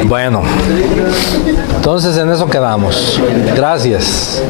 Bueno, entonces en eso quedamos. Gracias.